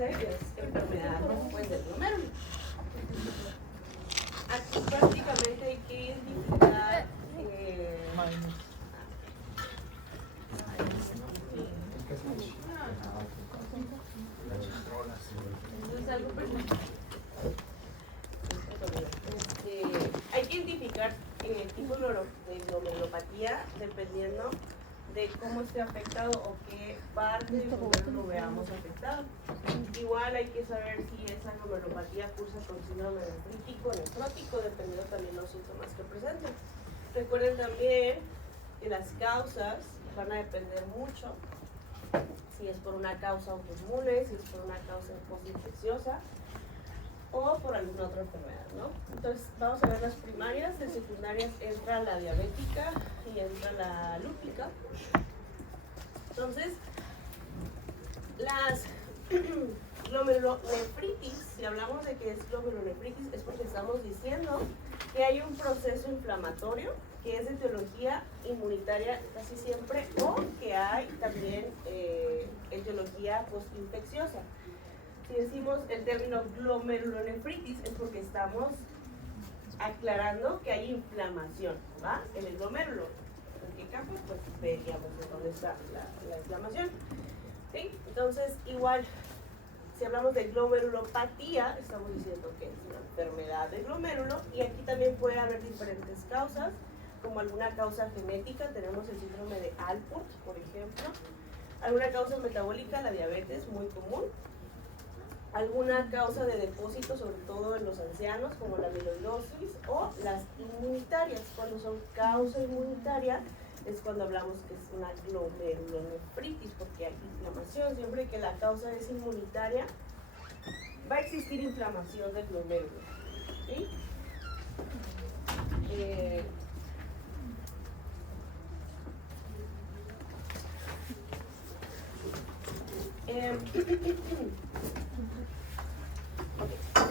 dice que es enfermedad pues, del glomérulo. Aquí prácticamente hay que identificar hay que identificar el tipo de glomerulopatía dependiendo de cómo esté afectado o qué parte del glomérulo veamos afectado. Igual hay que saber si esa glomerulopatía cursa con síndrome nefrítico, nefrótico, dependiendo también de los síntomas que presenten. Recuerden también que las causas van a depender mucho si es por una causa autoinmune, si es por una causa postinfecciosa o por alguna otra enfermedad, ¿no? Entonces vamos a ver las primarias. De secundarias entra la diabética y entra la lúpica. Entonces, las glomerulonefritis, si hablamos de que es glomerulonefritis, es porque estamos diciendo que hay un proceso inflamatorio que es de etiología inmunitaria casi siempre, o que hay también etiología postinfecciosa. Si decimos el término glomerulonefritis es porque estamos aclarando que hay inflamación, ¿va? En el glomérulo. ¿En qué campo? Pues veríamos dónde está la inflamación. ¿Sí? Entonces, igual, si hablamos de glomerulopatía, estamos diciendo que es una enfermedad del glomérulo, y aquí también puede haber diferentes causas, como alguna causa genética. Tenemos el síndrome de Alport, por ejemplo. Alguna causa metabólica, la diabetes, muy común. Alguna causa de depósito, sobre todo en los ancianos, como la amiloidosis, o las inmunitarias. Cuando son causa inmunitaria es cuando hablamos que es una glomerulonefritis, porque hay inflamación. Siempre que la causa es inmunitaria, va a existir inflamación del glomérulo. ¿Sí?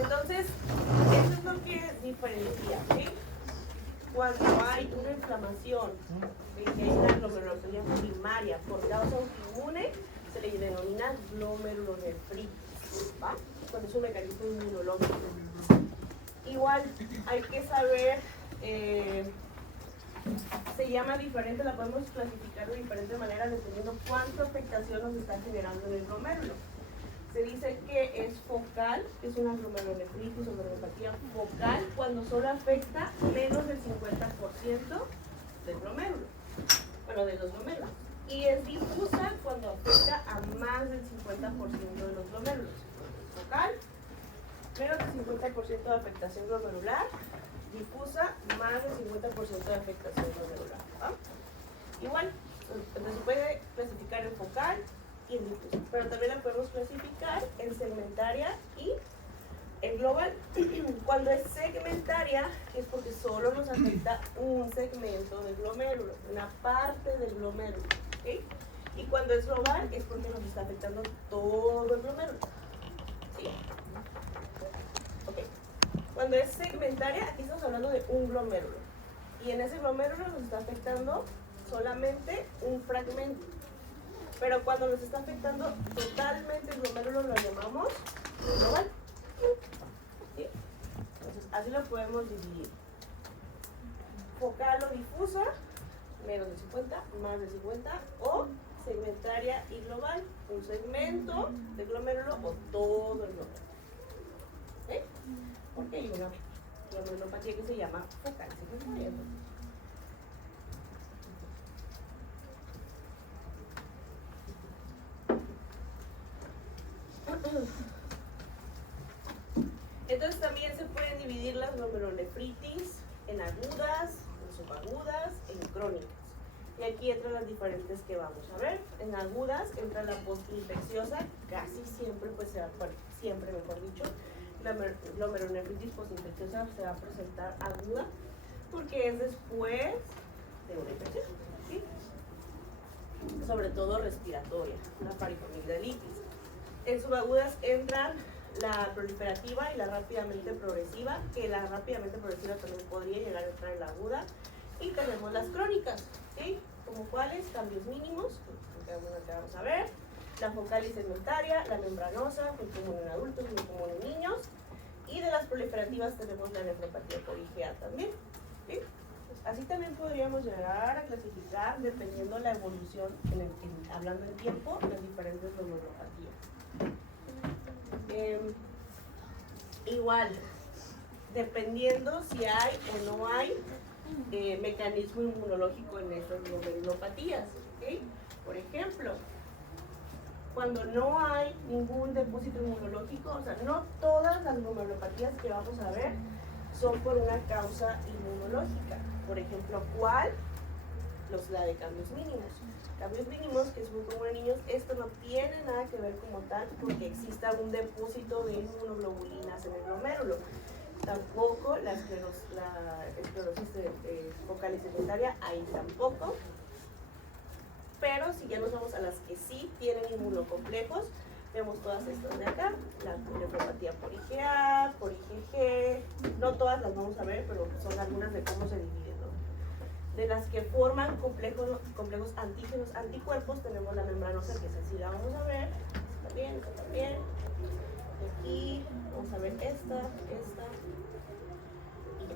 Entonces, eso es lo que diferencia, ¿sí? Cuando hay una inflamación, que hay una glomerulopatía primaria por causa autoinmune, se le denomina glomerulonefritis, ¿va? Cuando es un mecanismo inmunológico. Igual hay que saber, se llama diferente, la podemos clasificar de diferente manera dependiendo cuánta afectación nos está generando en el glomérulo. Se dice que es focal, que es una glomerulonefritis o glomerulopatía focal, cuando solo afecta menos del 50% del glomérulo, bueno, de los glomérulos. Y es difusa cuando afecta a más del 50% de los glomérulos. Focal, menos del 50% de afectación glomerular. Difusa, más del 50% de afectación glomerular, ¿va? Igual, entonces se puede clasificar en focal y en difusa, pero también la podemos clasificar en segmentaria y en global. Cuando es segmentaria es porque solo nos afecta un segmento del glomérulo, una parte del glomérulo, ¿okay? Y cuando es global es porque nos está afectando todo el glomérulo, ¿sí? Okay. Cuando es segmentaria, aquí estamos hablando de un glomérulo, y en ese glomérulo nos está afectando solamente un fragmento. Pero cuando nos está afectando totalmente el glomérulo, lo llamamos global. ¿Sí? Entonces, así lo podemos dividir. Focal o difusa, menos de 50, más de 50, o segmentaria y global, un segmento de glomérulo o todo el glomérulo. ¿Sí? Porque hay una glomerulopatía que se llama focal segmentaria. Entonces también se pueden dividir las glomerulonefritis en agudas, en subagudas, en crónicas. Y aquí entran las diferentes que vamos a ver. En agudas entra la postinfecciosa, casi siempre, pues siempre mejor dicho, la glomerulonefritis postinfecciosa se va a presentar aguda porque es después de una infección, ¿sí? Sobre todo respiratoria, una faringoamigdalitis. En subagudas entran la proliferativa y la rápidamente progresiva, que la rápidamente progresiva también podría llegar a entrar en la aguda. Y tenemos las crónicas, ¿sí? Como cuáles, cambios mínimos, que vamos a ver, la focal y segmentaria, la membranosa, muy común en adultos, muy común en niños. Y de las proliferativas tenemos la nefropatía por IgA también. ¿Sí? Así también podríamos llegar a clasificar, dependiendo la evolución, hablando en tiempo, las diferentes glomerulopatías. Igual, dependiendo si hay o no hay mecanismo inmunológico en esas glomerulopatías. ¿Okay? Por ejemplo, cuando no hay ningún depósito inmunológico, o sea, no todas las glomerulopatías que vamos a ver son por una causa inmunológica. Por ejemplo, ¿cuál? La de cambios mínimos. Cambios mínimos, que es muy común en niños, esto no tiene nada que ver como tal porque exista un depósito de inmunoglobulinas en el glomérulo. Tampoco la esclerosis focal y segmentaria, ahí tampoco. Pero si ya nos vamos a las que sí tienen inmunocomplejos, vemos todas estas de acá, la nefropatía por IgA, por IgG, no todas las vamos a ver, pero son algunas de cómo se dividen, ¿no? De las que forman complejos antígenos, anticuerpos, tenemos la membranosa, que es así, la vamos a ver, esta también, aquí, vamos a ver esta, y ya.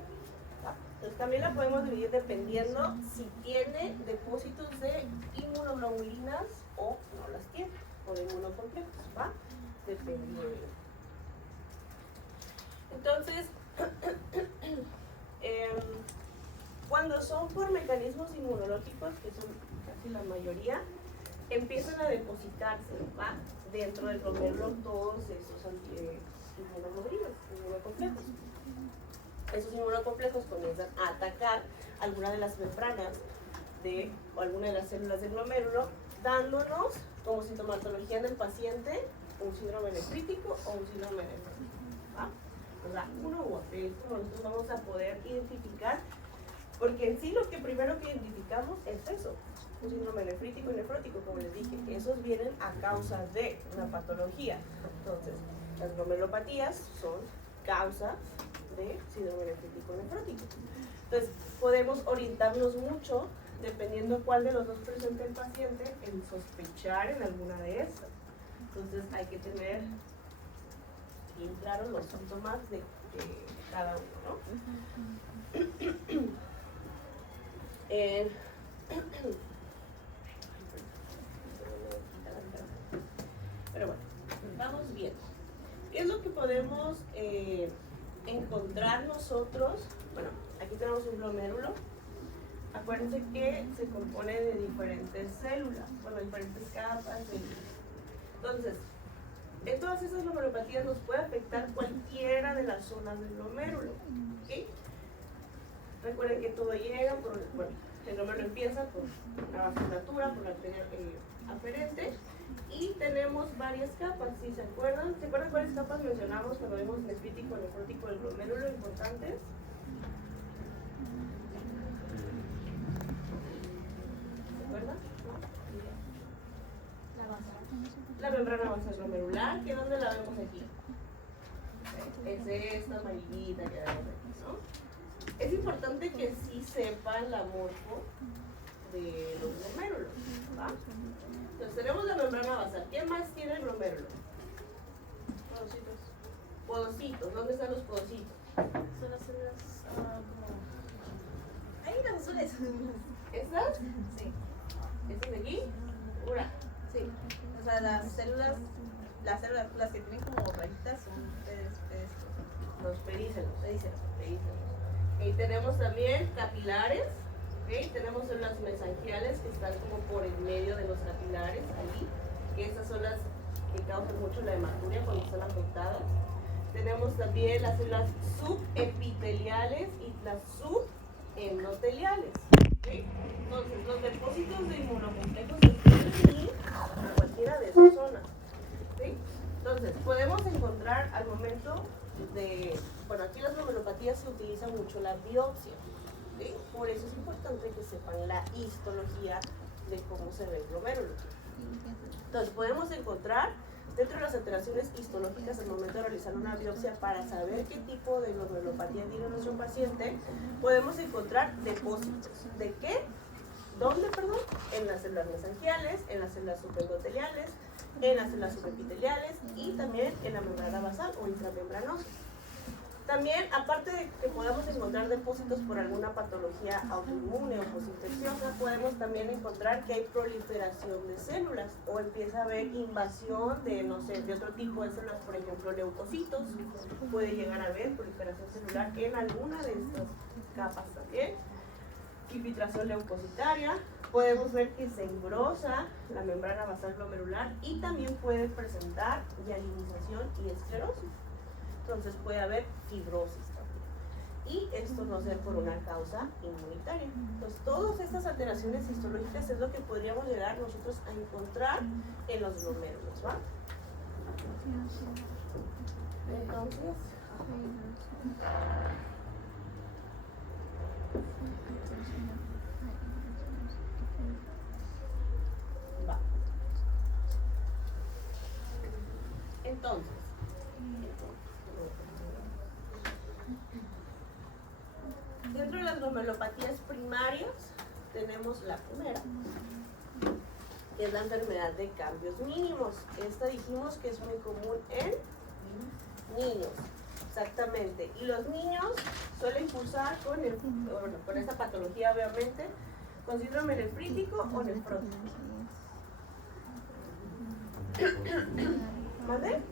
Entonces también la podemos dividir dependiendo si tiene depósitos de inmunoglobulinas o no las tiene, o de inmunocomplejos, ¿va? Dependiendo. Entonces, cuando son por mecanismos inmunológicos, que son casi la mayoría, empiezan a depositarse, ¿va? Dentro del glomérulo todos esos inmunoglobulinas, inmunocomplejos. Esos inmunocomplejos comienzan a atacar alguna de las membranas o alguna de las células del glomérulo, dándonos como sintomatología en el paciente un síndrome nefrítico o un síndrome nefrótico. ¿Va? O sea, uno u otro. Y esto nosotros vamos a poder identificar, porque en sí lo que primero que identificamos es eso, un síndrome nefrítico y nefrótico, como les dije. Esos vienen a causa de una patología. Entonces, las glomerulopatías son causa de síndrome nefrítico nefrótico. Entonces, podemos orientarnos mucho, dependiendo cuál de los dos presente el paciente, en sospechar en alguna de estas. Entonces, hay que tener bien claros los síntomas de cada uno, ¿no? Pero bueno, vamos viendo. ¿Qué es lo que podemos encontrar nosotros? Bueno, aquí tenemos un glomérulo. Acuérdense que se compone de diferentes células, bueno, diferentes capas. Entonces, en todas esas glomerulopatías nos puede afectar cualquiera de las zonas del glomérulo. ¿Okay? Recuerden que todo llega por, bueno, el glomérulo empieza por la vasculatura, por la arteria aferente, y tenemos varias capas. ¿Sí se acuerdan? ¿Se acuerdan cuáles capas mencionamos cuando vimos nefrítico, nefrótico del glomérulo importantes? ¿Se acuerdan? La membrana basal glomerular, que ¿dónde la vemos aquí? Es esta amarillita que vemos aquí, ¿no? Es importante que sí sepan la morfo de los glomérulos, ¿va? Entonces tenemos la membrana basal. ¿Qué más tiene el glomérulo? Podocitos. Podocitos. ¿Dónde están los podocitos? Son las células como... Ahí las azules. ¿Estas? Sí. ¿Estas de aquí? Una. Sí. O sea, las células que tienen como rayitas son Los pedícelos. Y tenemos también capilares. ¿Okay? Tenemos células mesangiales que están como por el medio de los capilares, ahí, que estas son las que causan mucho la hematuria cuando están afectadas. Tenemos también las células subepiteliales y las subendoteliales. ¿Okay? Entonces, los depósitos de inmunocomplejos se pueden ir a cualquiera de esas zonas. ¿Okay? Entonces, podemos encontrar al momento de, bueno, aquí las glomerulopatías se utiliza mucho la biopsia. ¿Sí? Por eso es importante que sepan la histología de cómo se ve el glomérulo. Entonces podemos encontrar dentro de las alteraciones histológicas al momento de realizar una biopsia para saber qué tipo de glomerulopatía tiene nuestro paciente. Podemos encontrar depósitos. ¿De qué? ¿Dónde, perdón? En las células mesangiales, en las células subendoteliales, en las células subepiteliales y también en la membrana basal o intramembranosa. También, aparte de que podamos encontrar depósitos por alguna patología autoinmune o postinfecciosa, podemos también encontrar que hay proliferación de células o empieza a haber invasión de, no sé, de otro tipo de células, por ejemplo, leucocitos. Puede llegar a haber proliferación celular en alguna de estas capas también. Infiltración leucocitaria. Podemos ver que se engrosa la membrana basal glomerular y también puede presentar hialinización y esclerosis. Entonces puede haber fibrosis también. Y esto no es por una causa inmunitaria. Entonces todas estas alteraciones histológicas es lo que podríamos llegar nosotros a encontrar en los glomérulos, ¿va? Entonces, va. Entonces, dentro de las glomerulopatías primarias tenemos la primera, que es la enfermedad de cambios mínimos. Esta dijimos que es muy común en niños, exactamente. Y los niños suelen cursar con esta patología, obviamente, con síndrome nefrítico o nefrótico. ¿Vale?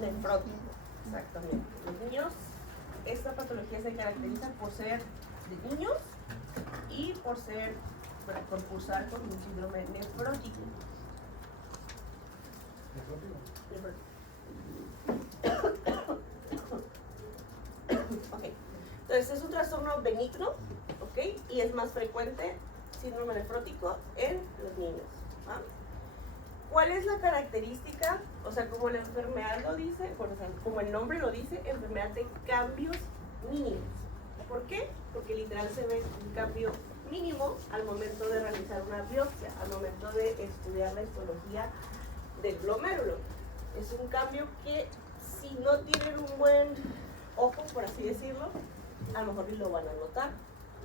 Nefrótico, exactamente. Los niños, esta patología se caracteriza por ser de niños y por cursar con un síndrome nefrótico. Ok, entonces es un trastorno benigno, ok, y es más frecuente síndrome nefrótico en los niños. ¿Ah? ¿Cuál es la característica? O sea, como la enfermedad lo dice, bueno, o sea, como el nombre lo dice, enfermedad de cambios mínimos. ¿Por qué? Porque literal se ve un cambio mínimo al momento de realizar una biopsia, al momento de estudiar la histología del glomérulo. Es un cambio que si no tienen un buen ojo, por así decirlo, a lo mejor ni lo van a notar.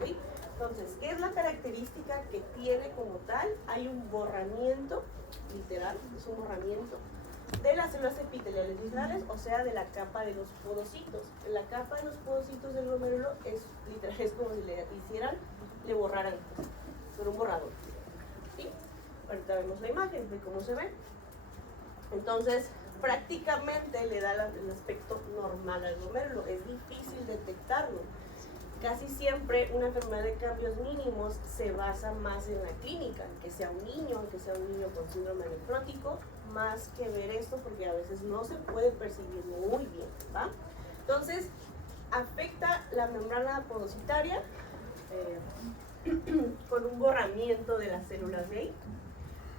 ¿Sí? Entonces, ¿qué es la característica que tiene como tal? Hay un borramiento, literal, es un borramiento de las células epiteliales viscerales, o sea, de la capa de los podocitos. La capa de los podocitos del glomérulo es literal, es como si le borraran, por un borrador. ¿Sí? Ahorita vemos la imagen de cómo se ve. Entonces, prácticamente le da el aspecto normal al glomérulo, es difícil detectarlo. Casi siempre una enfermedad de cambios mínimos se basa más en la clínica, que sea un niño con síndrome nefrótico, más que ver esto porque a veces no se puede percibir muy bien, ¿va? Entonces, afecta la membrana podocitaria con un borramiento de las células Ley.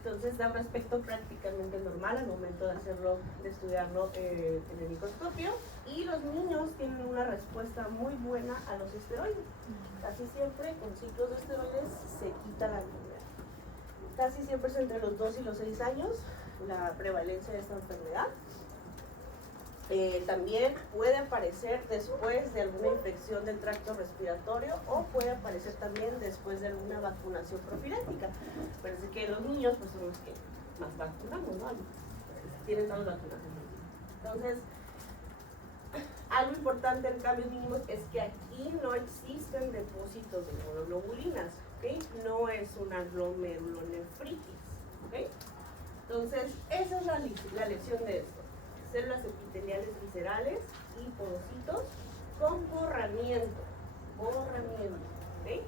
Entonces da un aspecto prácticamente normal al momento de hacerlo, de estudiarlo en el microscopio. Y los niños tienen una respuesta muy buena a los esteroides. Casi siempre con ciclos de esteroides se quita la enfermedad. Casi siempre es entre los 2 y los 6 años la prevalencia de esta enfermedad. También puede aparecer después de alguna infección del tracto respiratorio o puede aparecer también después de alguna vacunación profiláctica. Parece que los niños pues son los que más vacunamos, ¿no? Tienen todas las vacunas. Entonces, algo importante en cambios mínimos es que aquí no existen depósitos de monoglobulinas, ¿ok? No es una glomerulonefritis, ¿ok? Entonces, esa es la lección de esto. Células epiteliales viscerales y podocitos con borramiento, ¿ok?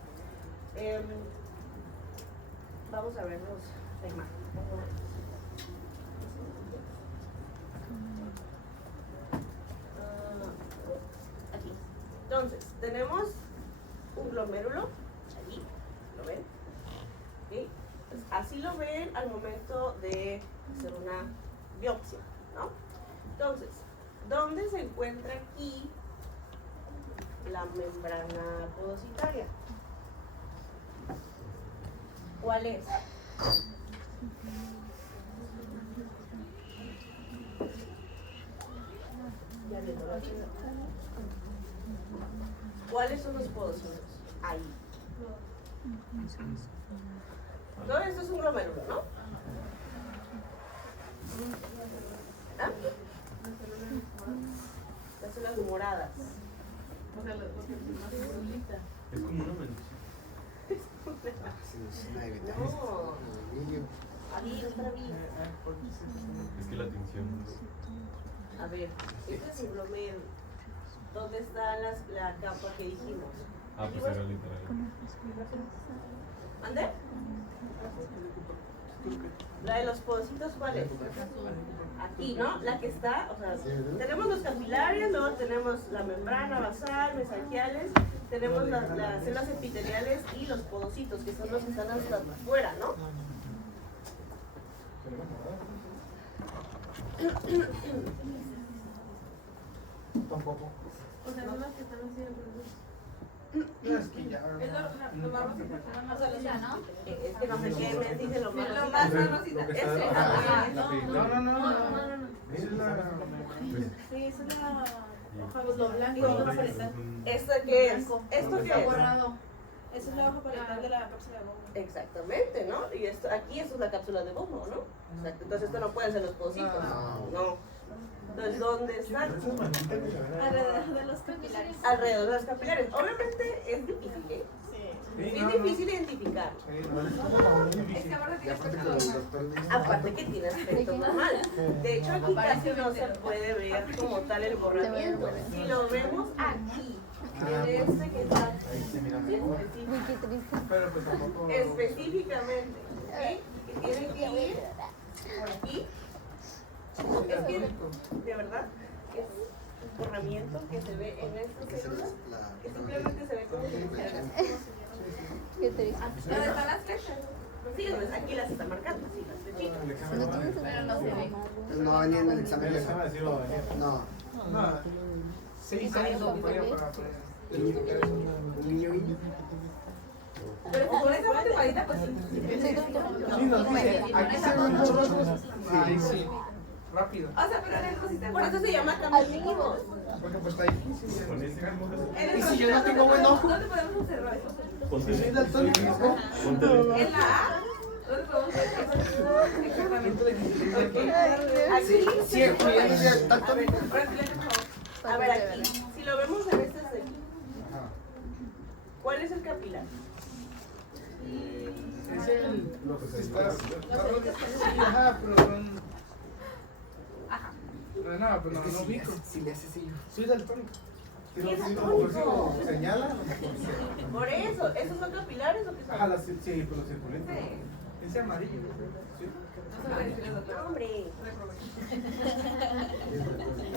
Vamos a vernos la imagen. Aquí. Entonces, tenemos un glomérulo, allí, ¿lo ven? ¿Okay? Pues así lo ven al momento de hacer una biopsia, ¿no? Entonces, ¿dónde se encuentra aquí la membrana podocitaria? ¿Cuál es? ¿Cuáles son los podocitos? Ahí. Todo esto es un glomérulo, ¿no? ¿Ah? Las células moradas. O sea, porque es más bolita. Es como una mancha. No. Ahí, otra vez. Es que la tinción. A ver, este es el bromeo. ¿Dónde está la capa que dijimos? Ah, pues era literal. ¿Mande? La de los podocitos, ¿cuál es? Aquí, ¿no? La que está, o sea, tenemos los capilares, luego tenemos la membrana basal, mesangiales, tenemos las células epiteliales y los podocitos, que son los que están hasta afuera, ¿no? Tampoco. O sea, no las que están así de No, es que ya. Es lo más rosita. O sea, los ¿no? Es que no sé qué me dice lo más. Lo más rosita. Lo que Es está- ajá, la no. película. No. Esa es la. Sí, esa es la hoja Pues lo blanco. Digo, hoja parietral. ¿Esto qué es? ¿Esto qué Está es? borrado. Esa es la hoja parietral de la cápsula de bomba. Exactamente, ¿no? Y esto, aquí esto es la cápsula de bombo, ¿no? Exacto. Entonces esto no pueden ser los podocitos. No. Entonces, ¿dónde están? Alrededor de los capilares. Alrededor de los capilares. Obviamente es difícil, ¿eh? Sí. Es difícil identificar. Es que ahora tiene aspecto normal. Aparte que tiene aspecto normal. De hecho, aquí casi no se puede ver como tal el borramiento. Si lo vemos aquí, en este que está Pero pues tampoco. específicamente, ¿ok? Que tiene que ir por aquí. Es que, de verdad, es un borramiento que se ve en estas células, que simplemente se ve como si fuera. Qué triste. ¿Dónde están las flechas? Sí, entonces aquí las está marcando, sí, las flechitas. Pero no se ve. No venía en el examen. El examen sí lo venía. No. No. 6 años no podía para El niño y Pero si pones esa matemática, pues sí. Sí, nos dice. Aquí se ven todos. Ahí sí. Rápido. O sea, pero en el rosita. Por eso se llama cambios. Porque pues está difícil. Con ese mismo. En el ¿Y si yo rosita, no tengo buen ojo? ¿dónde podemos observar eso? Ponte. ¿Soy daltónico? Ponte. En la A. ¿Dónde podemos ver eso? Exactamente. Aquí, sí, ya no sé, tanto. a ver, a ver aquí, si lo vemos en este de aquí, ¿cuál es el capilar? Es el. Los estás. Ajá, pero son. Pero no, pues no ubico. Si le hace así. Soy daltónico. ¿Qué es daltónico? ¿Señala? Por eso, ¿esos son capilares o qué Ajá, son? sí, pero los circulitos. Ese amarillo. ¿Sí? No, hombre,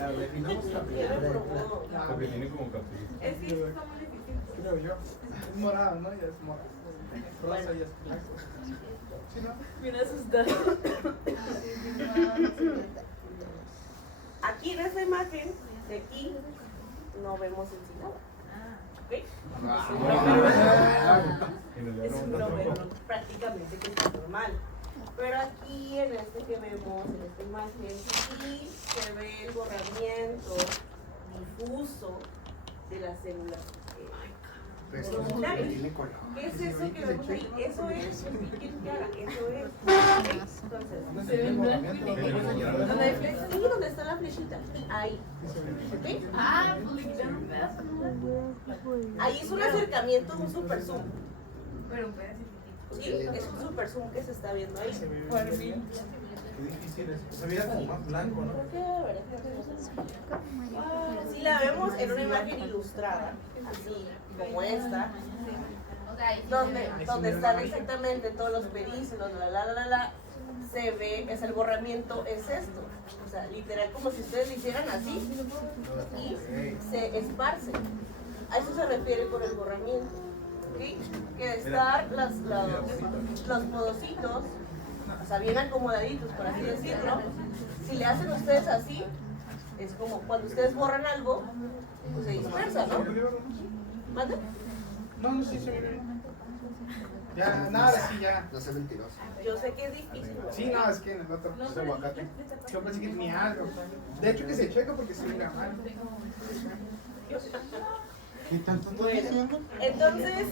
A ver, definamos ¿qué capilar. reprobó? Porque tiene como capullo. Es que eso está muy difícil. Creo yo. Es morado, ¿no? Ya es morado. Rosa ya es blanco. ¿Sí, no? Bien asustado. Aquí en esta imagen, de aquí, no vemos en sí nada. ¿Ok? Es un número prácticamente que está normal. Pero aquí en este que vemos, en esta imagen, sí se ve el borramiento difuso de las células. Tiene color. ¿Qué es eso que vemos ahí? Eso es lo que quiero que haga, eso es. Entonces, Se ve en blanco y negro. ¿dónde hay flecha? Sí, ¿dónde está la flechita? Ahí. ¿Ok? Ah, pues le quitaron un pedazo. Ahí es un acercamiento, un super zoom. Pero un pedacito. ¿Sí? Es un super zoom que se está viendo ahí. Qué difícil es. Se veía como más blanco, ¿no? ¿Por qué? A ver, si la vemos en una imagen ilustrada, así como esta, O sea, ahí sí donde están exactamente todos los pedículos, se ve, es el borramiento, es esto. O sea, literal, como si ustedes lo hicieran así y se esparce. A eso se refiere con el borramiento. ¿Sí? Que de estar los podocitos, o sea, bien acomodaditos, por así decirlo, si le hacen ustedes así, es como cuando ustedes borran algo, pues se dispersa, ¿no? ¿Mande? No, sí, se ve bien. Ya, nada, sí, ya. No sea mentiroso. Yo sé que es difícil, ¿no? Sí, no, es que en el otro es aguacate. Yo pensé que tenía algo. De hecho, que se checa porque se mira mal. ¿Qué tanto estás Bueno, diciendo? entonces,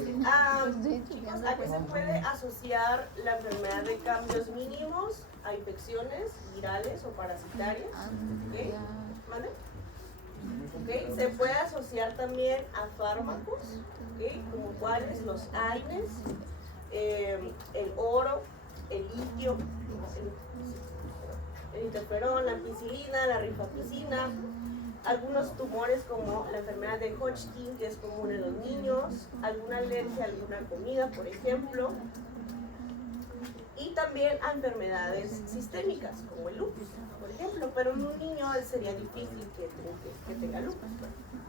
Sí, chicos, ¿a qué se puede asociar la enfermedad de cambios mínimos a infecciones virales o parasitarias? ¿Ok? ¿Vale? ¿Ok? Se puede asociar también a fármacos, ¿ok? Como cuáles, los AINES, el oro, el litio, el interferón, la ampicilina, la rifampicina, algunos tumores como la enfermedad de Hodgkin, que es común en los niños, alguna alergia a alguna comida, por ejemplo, y también a enfermedades sistémicas, como el lupus, por ejemplo, pero en un niño sería difícil que tenga lupus,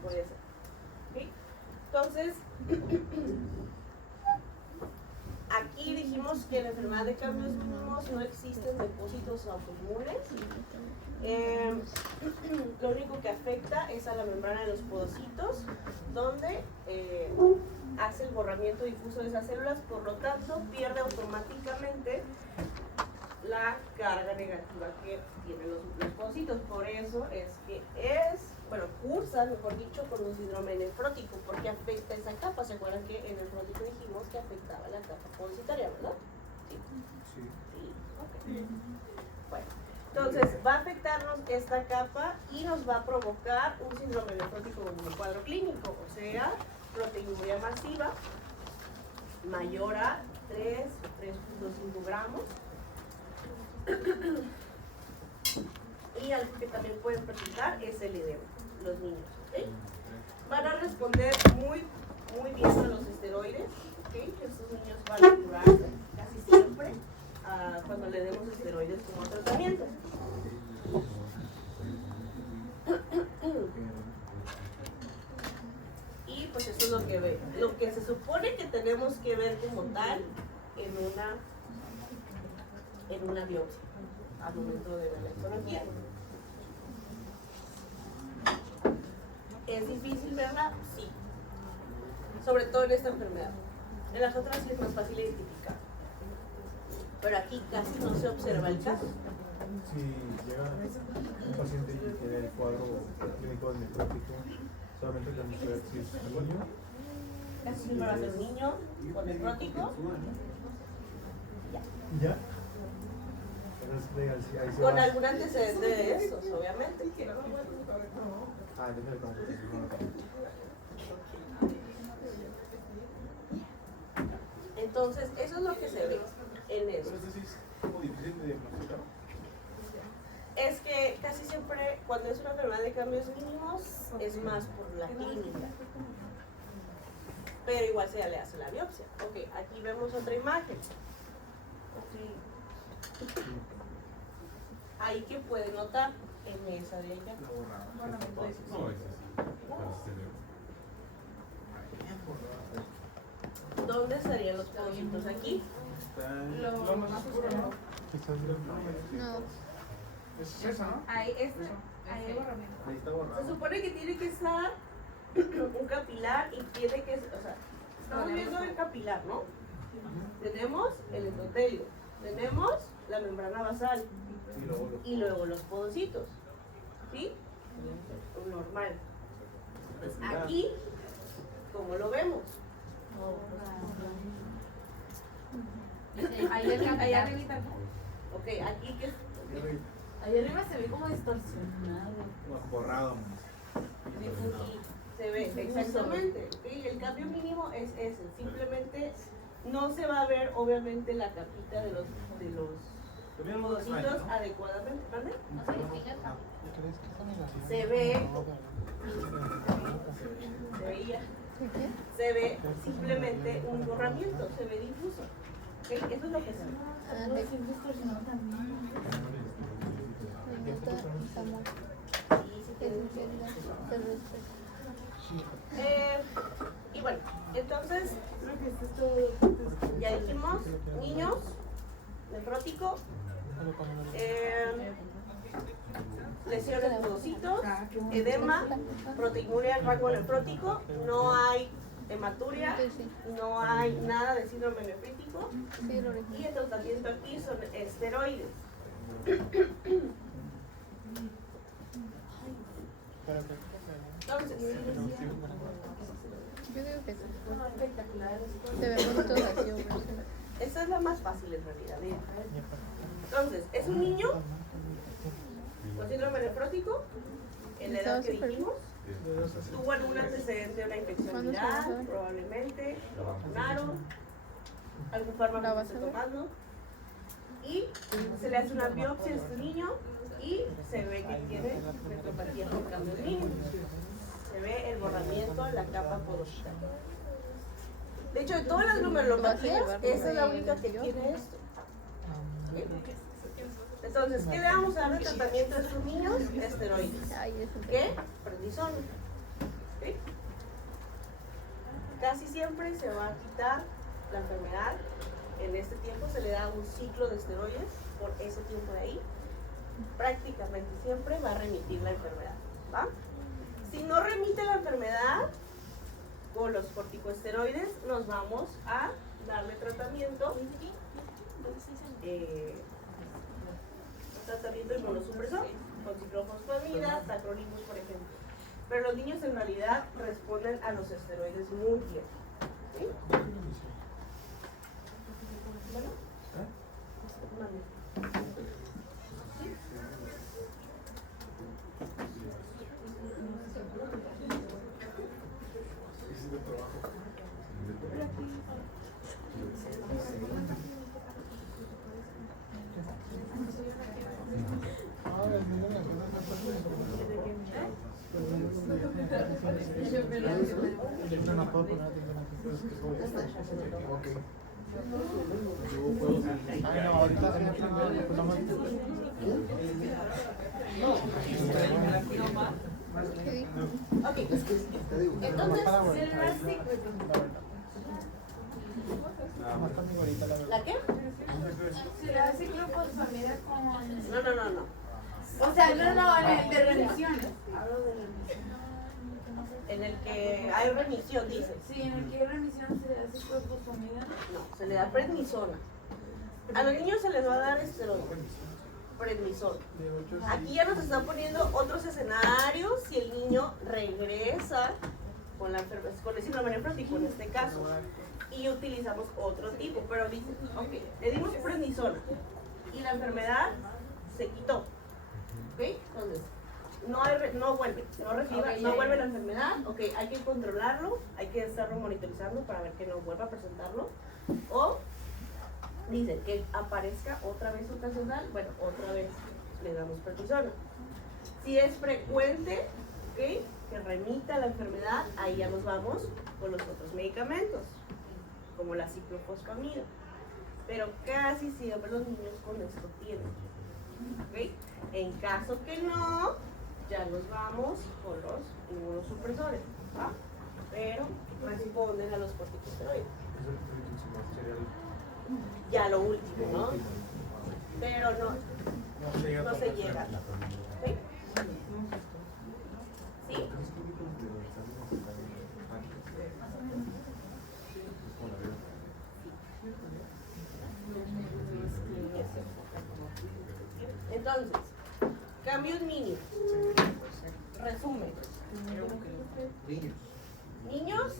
podría ser. ¿Sí? Entonces, aquí dijimos que en la enfermedad de cambios mínimos no existen depósitos autoinmunes. Lo único que afecta es a la membrana de los podocitos, donde hace el borramiento difuso de esas células, por lo tanto pierde automáticamente la carga negativa que tienen los podocitos. Por eso es que cursa, mejor dicho, con un síndrome nefrótico, porque afecta esa capa. ¿Se acuerdan que en el nefrótico dijimos que afectaba la capa podocitaria, verdad? Sí. Sí. Ok. Bueno. Entonces, va a afectarnos esta capa y nos va a provocar un síndrome nefrótico como un cuadro clínico, o sea, proteinuria masiva mayor a 3.5 gramos. Y algo que también pueden presentar es el edema, los niños. ¿Okay? Van a responder muy bien a los esteroides. ¿Okay? Estos niños van a curar casi siempre cuando le demos esteroides como tratamiento. Y pues eso es lo que se supone que tenemos que ver como tal en una biopsia al momento de ver la ecografía. ¿Es difícil verla? Sí. Sobre todo en esta enfermedad. En las otras sí es más fácil identificar. Pero aquí casi no se observa el caso. Si llega un paciente y tiene el cuadro clínico del nefrótico, solamente tenemos que ver si es un niño. Casi siempre va a ser un niño con nefrótico. ¿Ya? Entonces, ahí se Con va. algún antecedente de estos, obviamente. Ah, entonces como que Entonces, eso es lo que se ve en eso. Es como difícil de diagnosticar. Es que casi siempre cuando es una enfermedad de cambios mínimos es más por la clínica. Pero igual se le hace la biopsia. Ok, aquí vemos otra imagen. Ok. Ahí que puede notar en esa de ella. No, es así. Así se ve. ¿Dónde estarían los podocitos? Aquí. Lo más oscuro, ¿no? No. Es esa, ¿no? Ahí, ahí hay borramiento. Ahí está Se borrado. supone que tiene que estar un capilar y tiene que, o sea, estamos viendo el capilar, ¿no? Tenemos el endotelio, tenemos la membrana basal y luego los podocitos, ¿sí? Normal. Pues aquí, ¿cómo lo vemos? Ahí arriba. Ok, aquí que Ahí arriba se ve como distorsionado. Borrado. se ve exactamente. ¿Sí? El cambio mínimo es ese. Simplemente no se va a ver, obviamente, la capita de los podocitos adecuadamente. ¿Vale? No se le fija. Se ve, se ve simplemente un borramiento, se ve difuso. ¿Okay? Eso es lo que se ve. Ah, de que distorsionado también. Está muy. Y bueno, entonces, ya dijimos, niños, nefrótico, lesiones de podocitos, edema, proteinuria al rango nefrótico, no hay hematuria, no hay nada de síndrome nefrítico, y el tratamiento aquí son esteroides. Entonces, Yo digo que sí. Bueno, espectacular. Se ven bonitos así, hombre. Esta es la más fácil en realidad. ¿Eh? Entonces, es un niño con síndrome nefrótico en la edad que dijimos. Tuvo algún antecedente de una infección viral, probablemente, lo vacunaron, algún fármaco que esté tomando. Y se le hace una biopsia a este niño y se ve que tiene nefropatía por cambios mínimos. Se ve el borramiento en la capa podosa. De hecho, de todas las glomerulopatías, esa es la única que tiene esto. ¿Sí? Entonces, ¿qué le vamos a dar de tratamiento a estos niños? Esteroides. ¿Qué? Prednisona. ¿Sí? Casi siempre se va a quitar la enfermedad. En este tiempo se le da un ciclo de esteroides por ese tiempo de ahí. Prácticamente siempre va a remitir la enfermedad. ¿Va? Si no remite la enfermedad, con los corticosteroides nos vamos a darle tratamiento. Tratamiento inmunosupresor con ciclofosfamida, tacrolimus, por ejemplo. Pero los niños en realidad responden a los esteroides muy bien. ¿Sí? Bueno, ok, entonces, ¿la qué? Se le da ciclofosfamida con... No. O sea, no, en el de remisión. Hablo de remisión. En el que hay remisión, dice. Sí, en el que hay remisión se le da ciclofosfamida. No, se le da prednisona. A los niños se les va a dar esteroides. Prednisona. Aquí ya nos están poniendo otros escenarios si el niño regresa con la enfermedad, con el síndrome nefrótico en este caso, y utilizamos otro tipo, pero dicen, ok, le dimos prednisona y la enfermedad se quitó, ok, entonces no vuelve la enfermedad, ok, hay que controlarlo, hay que estarlo monitorizando para ver que no vuelva a presentarlo, o dicen que aparezca otra vez ocasional, bueno, otra vez le damos prednisona. Si es frecuente, ¿okay?, que remita la enfermedad, ahí ya nos vamos con los otros medicamentos, como la ciclofosfamida. Pero casi siempre los niños con esto tienen. ¿Okay? En caso que no, ya nos vamos con los inmunosupresores, ¿va? Pero responden a los corticosteroides. Ya lo último, ¿no? Pero no se llega. ¿Sí? ¿Sí? Entonces, cambios mínimos. Resumen. Niños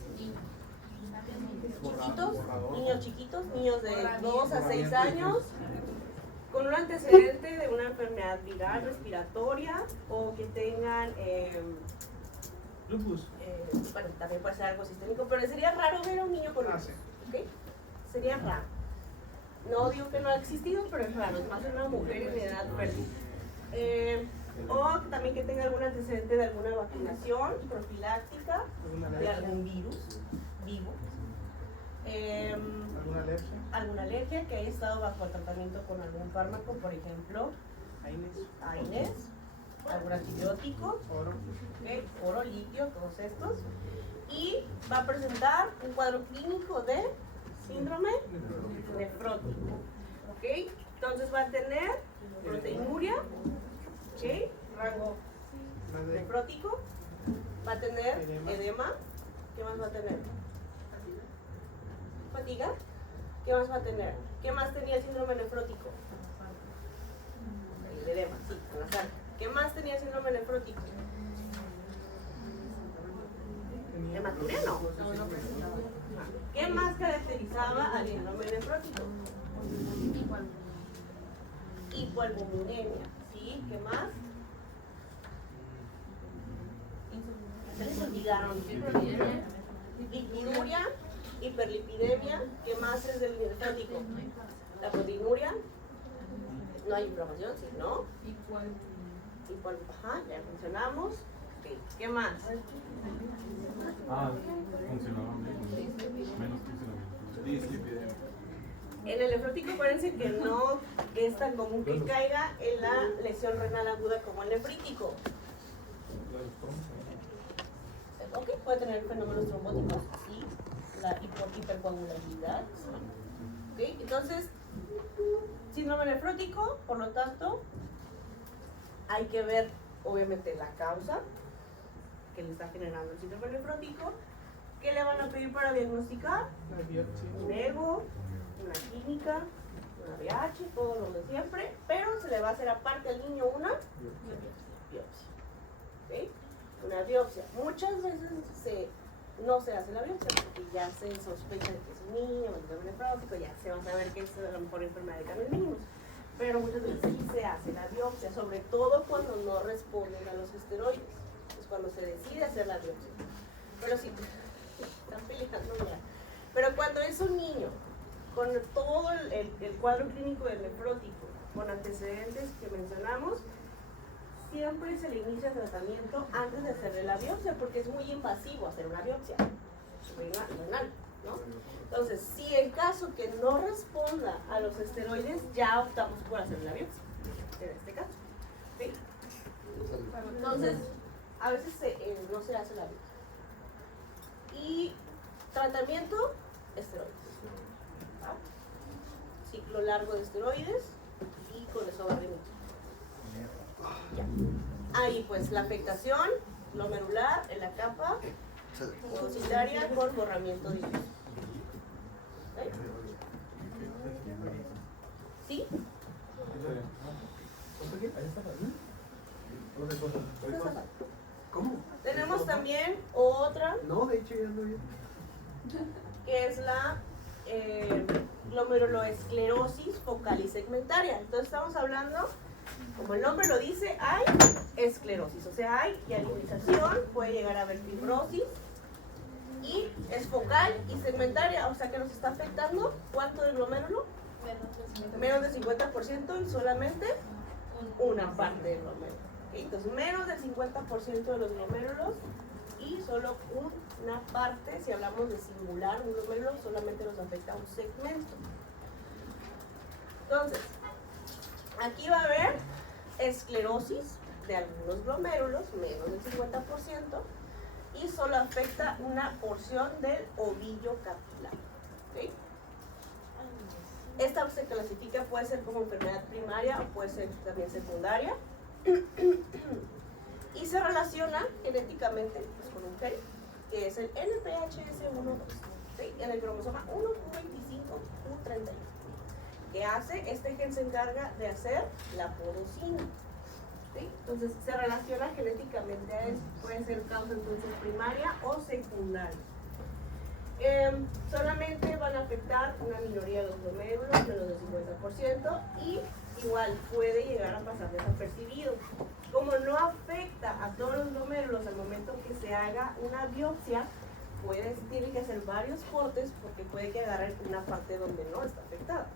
chiquitos, niños de 2 a 6 años, con un antecedente de una enfermedad viral respiratoria o que tengan lupus. Bueno, también puede ser algo sistémico, pero sería raro ver a un niño con lupus, ¿ok? Sería raro. No digo que no ha existido, pero es raro, es más una mujer en edad fértil. O también que tenga algún antecedente de alguna vacunación profiláctica, de algún virus vivo. ¿Alguna alergia? Que haya estado bajo tratamiento con algún fármaco, por ejemplo, AINES, algún antibiótico, oro, litio, todos estos. Y va a presentar un cuadro clínico de síndrome nefrótico. ¿Ok? Entonces va a tener proteinuria, ¿ok?, rango nefrótico, va a tener edema. ¿Qué más va a tener? Fatiga. ¿Qué más va a tener? ¿Qué más tenía el síndrome nefrótico? El edema, sí, con la sal. ¿Qué más tenía el síndrome nefrótico? Hematuria no. ¿Qué más caracterizaba al síndrome nefrótico? Hipoalbuminemia, ¿sí? ¿Qué más? Se les olvidaron. Lipiduria, hiperlipidemia. ¿Qué más es del nefrótico? La proteinuria. No hay inflamación, ¿sí? ¿No? Ajá, ya mencionamos. Okay. ¿Qué más? Ah, funcionaba menos funcionamiento. En el nefrótico, acuérdense que no es tan común que caiga en la lesión renal aguda como el nefrítico. Ok, puede tener fenómenos trombóticos, sí. La hipercoagulabilidad. Ok, entonces, síndrome nefrótico, por lo tanto, hay que ver, obviamente, la causa que le está generando el síndrome nefrótico. ¿Qué le van a pedir para diagnosticar? La biopsia. Un ego, una química, una VH, todo lo de siempre, pero se le va a hacer aparte al niño una biopsia. ¿Okay? Una biopsia. Muchas veces no se hace la biopsia porque ya se sospecha de que es un niño, un síndrome nefrótico, ya se va a saber que es a lo mejor enfermedad de cambios mínimos. Pero muchas veces sí se hace la biopsia, sobre todo cuando no responden a los esteroides. Es cuando se decide hacer la biopsia. Pero sí, están peleando ya. Pero cuando es un niño con todo el cuadro clínico del nefrótico, con antecedentes que mencionamos, siempre se le inicia el tratamiento antes de hacerle la biopsia, porque es muy invasivo hacer una biopsia renal, ¿no? Entonces, si en caso que no responda a los esteroides, ya optamos por hacer la biopsia, en este caso, ¿sí? Entonces, a veces no se hace la biopsia. Y tratamiento, esteroides. ¿Ah? Ciclo largo de esteroides y con eso va a venir. Ya. Ahí pues la afectación glomerular en la capa podocitaria con borramiento difuso. ¿Okay? ¿Sí? ¿Cómo? Tenemos también otra No, de hecho ya no vi. que es la glomeruloesclerosis focal y segmentaria. Entonces estamos hablando, como el nombre lo dice, hay esclerosis, o sea, hay hialinización, puede llegar a haber fibrosis y es focal y segmentaria, o sea que nos está afectando ¿cuánto del glomérulo? Menos del 50% y solamente una parte del glomérulo. ¿Okay? Entonces menos del 50% de los glomérulos y solo una parte, si hablamos de singular, un glomérulo solamente nos afecta un segmento. Entonces, aquí va a haber esclerosis de algunos glomérulos, menos del 50%, y solo afecta una porción del ovillo capilar. ¿Okay? Esta se clasifica, puede ser como enfermedad primaria o puede ser también secundaria. Y se relaciona genéticamente pues, con un gen que es el NPHS1-2, ¿sí? En el cromosoma 1Q25Q31. ¿Qué hace? Este gen se encarga de hacer la podocina. ¿Sí? Entonces se relaciona genéticamente a eso. Puede ser causa entonces primaria o secundaria. Solamente van a afectar una minoría de los glomérulos, menos del 50%, y igual puede llegar a pasar desapercibido. Como no afecta a todos los glomérulos al momento que se haga una biopsia, tiene que hacer varios cortes porque puede que agarren una parte donde no está afectada,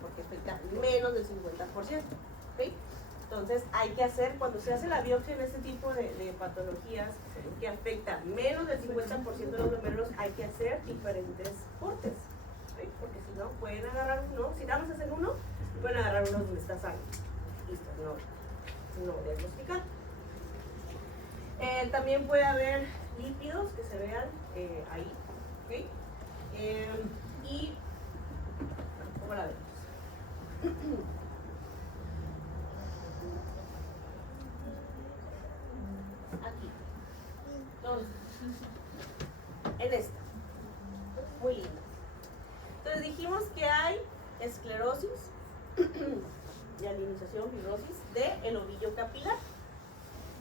porque afecta menos del 50%. ¿Okay? Entonces hay que hacer, cuando se hace la biopsia en este tipo de patologías que afecta menos del 50% de los glomérulos, hay que hacer diferentes cortes, ¿sí? Porque si no pueden agarrar uno, si vamos a hacer uno, pueden agarrar uno donde está sano, listo, no diagnosticar. También puede haber lípidos que se vean ahí, ¿okay? Y ¿cómo la vemos? Aquí. Entonces, en esta. Muy linda. Entonces dijimos que hay esclerosis, hialinización, fibrosis del ovillo capilar.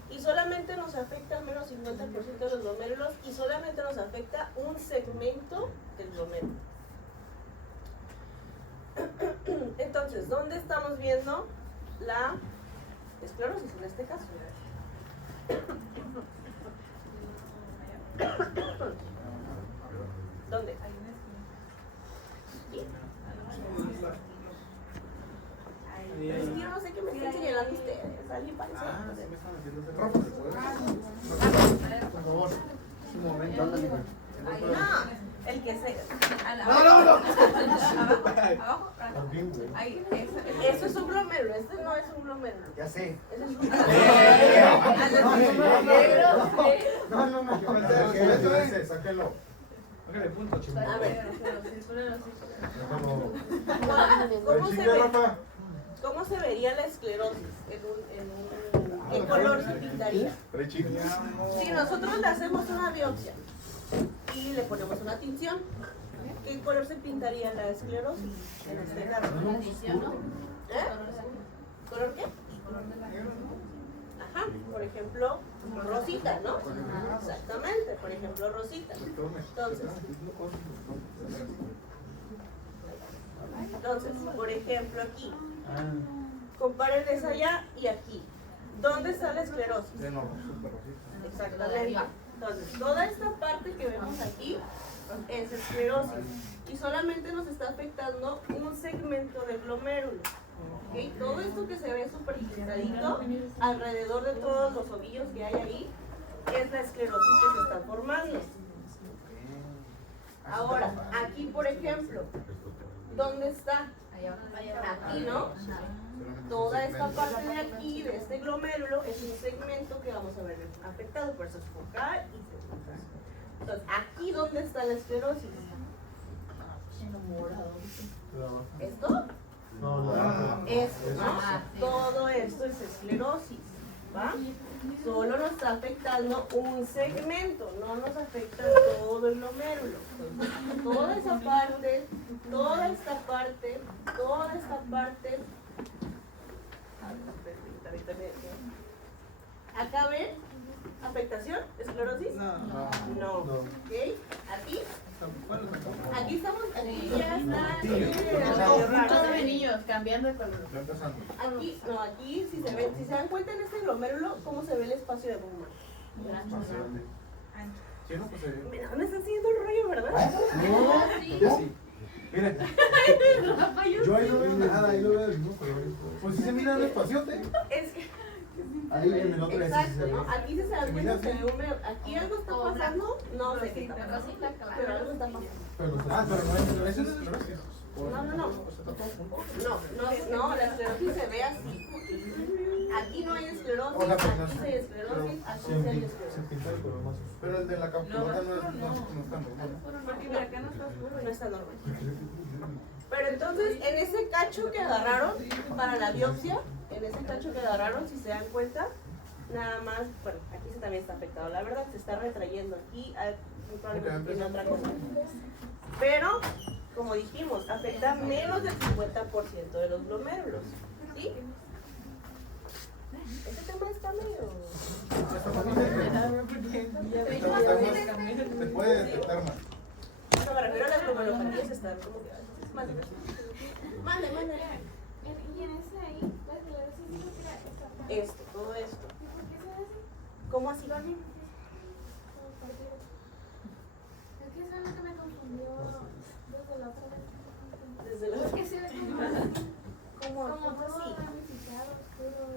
Y solamente solamente nos afecta al menos 50% de los glomérulos y solamente nos afecta un segmento del glomérulo. Entonces, ¿dónde estamos viendo la esclerosis en este caso? ¿Dónde? Aquí. Es que yo no sé qué me están señalando ustedes. ¿Alguien parece? Por favor. Es un momento. No, el que se... Abajo. También, güey. Ahí, Eso es un glomérulo, este no es un glomérulo. Ya sé. Ese es un No. Sáquenlo. Bájale punto, chico. A ver, Déjalo. ¿cómo se Chicle, ve? Rafa. ¿Cómo se vería la esclerosis? ¿Qué color se pintaría? Trae chicle. Si nosotros le hacemos una biopsia y le ponemos una tinción, ¿qué color se pintaría la esclerosis en este caso? ¿Eh? ¿Color qué? Ajá, por ejemplo, rosita, ¿no? Exactamente, por ejemplo, rosita. Entonces, por ejemplo, aquí. Comparen esa allá y aquí. ¿Dónde está la esclerosis? De nuevo, súper rosita. Exactamente. Entonces, toda esta parte que vemos aquí es esclerosis y solamente nos está afectando un segmento del glomérulo. ¿Okay? Todo esto que se ve superficialito alrededor de todos los ovillos que hay ahí es la esclerosis que se está formando. Ahora, aquí por ejemplo, ¿dónde está? Aquí, ¿no? Toda esta parte de aquí, de este glomérulo, es un segmento que vamos a ver afectado, por eso es focal y segmental. Entonces, ¿aquí dónde está la esclerosis? ¿Esto? No, Esto, ¿no? Todo esto es esclerosis, ¿va? Solo nos está afectando un segmento, no nos afecta todo el glomérulo. Entonces, toda esa parte, toda esta parte, toda esta parte. Acá ven, afectación, esclerosis. No. ¿Ok? Aquí. Aquí estamos, aquí ya está. Muchos de niños cambiando de color. Está empezando. Aquí, no, aquí si se dan cuenta en este glomérulo, ¿cómo se ve el espacio de pulmón? Sí, no, pues Mira, me está haciendo el rollo, ¿verdad? yo sí. Miren, yo ahí no veo nada, ahí no veo el mismo color. pues sí se mira el espaciote. Es que, Ahí en el otro exacto, ¿no? Aquí si se dan cuenta, se ve aquí algo está pasando, no sé qué está pasando, pero algo está pasando. Pero Pero no es, eso es esclerosis. No, la esclerosis se ve así. Aquí no hay esclerosis, O sea, pero aquí sí hay esclerosis, aquí sí hay se esclerosis. pinta el color más oscuro. Pero el de la capsulota no está normal. Porque mira, acá no está oscuro. No está normal. Pero entonces, en ese cacho que agarraron para la biopsia, en ese cacho que agarraron, si se dan cuenta, nada más, bueno, aquí se también está afectado, la verdad, se está retrayendo. Aquí probablemente tiene otra cosa. Pero, como dijimos, afecta menos del 50% de los glomérulos. ¿Sí? Este tema está medio... Se puede detectar más. No, me refiero a las glomerulopatías, están como que... Mande. Y en ese ahí, la esclerosis dijo que era esta parte. Esto, todo esto. ¿Y por qué se ve así? ¿Cómo así, Gaby? Como partido. Es que eso es lo que me confundió desde la otra vez. Desde la... Es que se ve como así, ¿Cómo como así? todo ramificado, oscuro y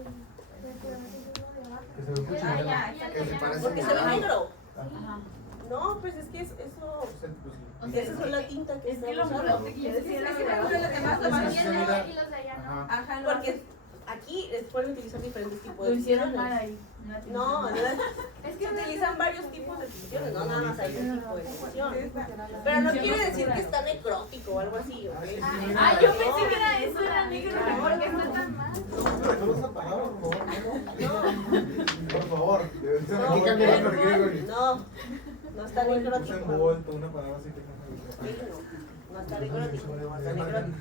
la esclerosis es lo de abajo. Que se ve mucho Ah, negro. ya, Que se parece Porque se ve negro. Ajá. No, pues es que eso... Esa es la tinta que está lo usando. morote que yo decía, Es que los demás lo van Sí, viendo. mira. Y los de allá no. Ajá. Ajá, no. Porque aquí pueden utilizar diferentes tipos Lo de hicieron tinciones. mal ahí. No, es que se utilizan varios tipos de tinciones, no nada más hay un tipo de tinción. Pero no quiere decir que está necrótico o algo así, ¿ok? Ah, yo pensé que era eso, era negro. ¿Por qué está tan mal? ¿Cómo esa palabra, por favor? Por favor. Aquí cambiaron por Gregory. No está Puse necrótico. envuelto una palabra así que Sí, no está necrótico, está necrótico.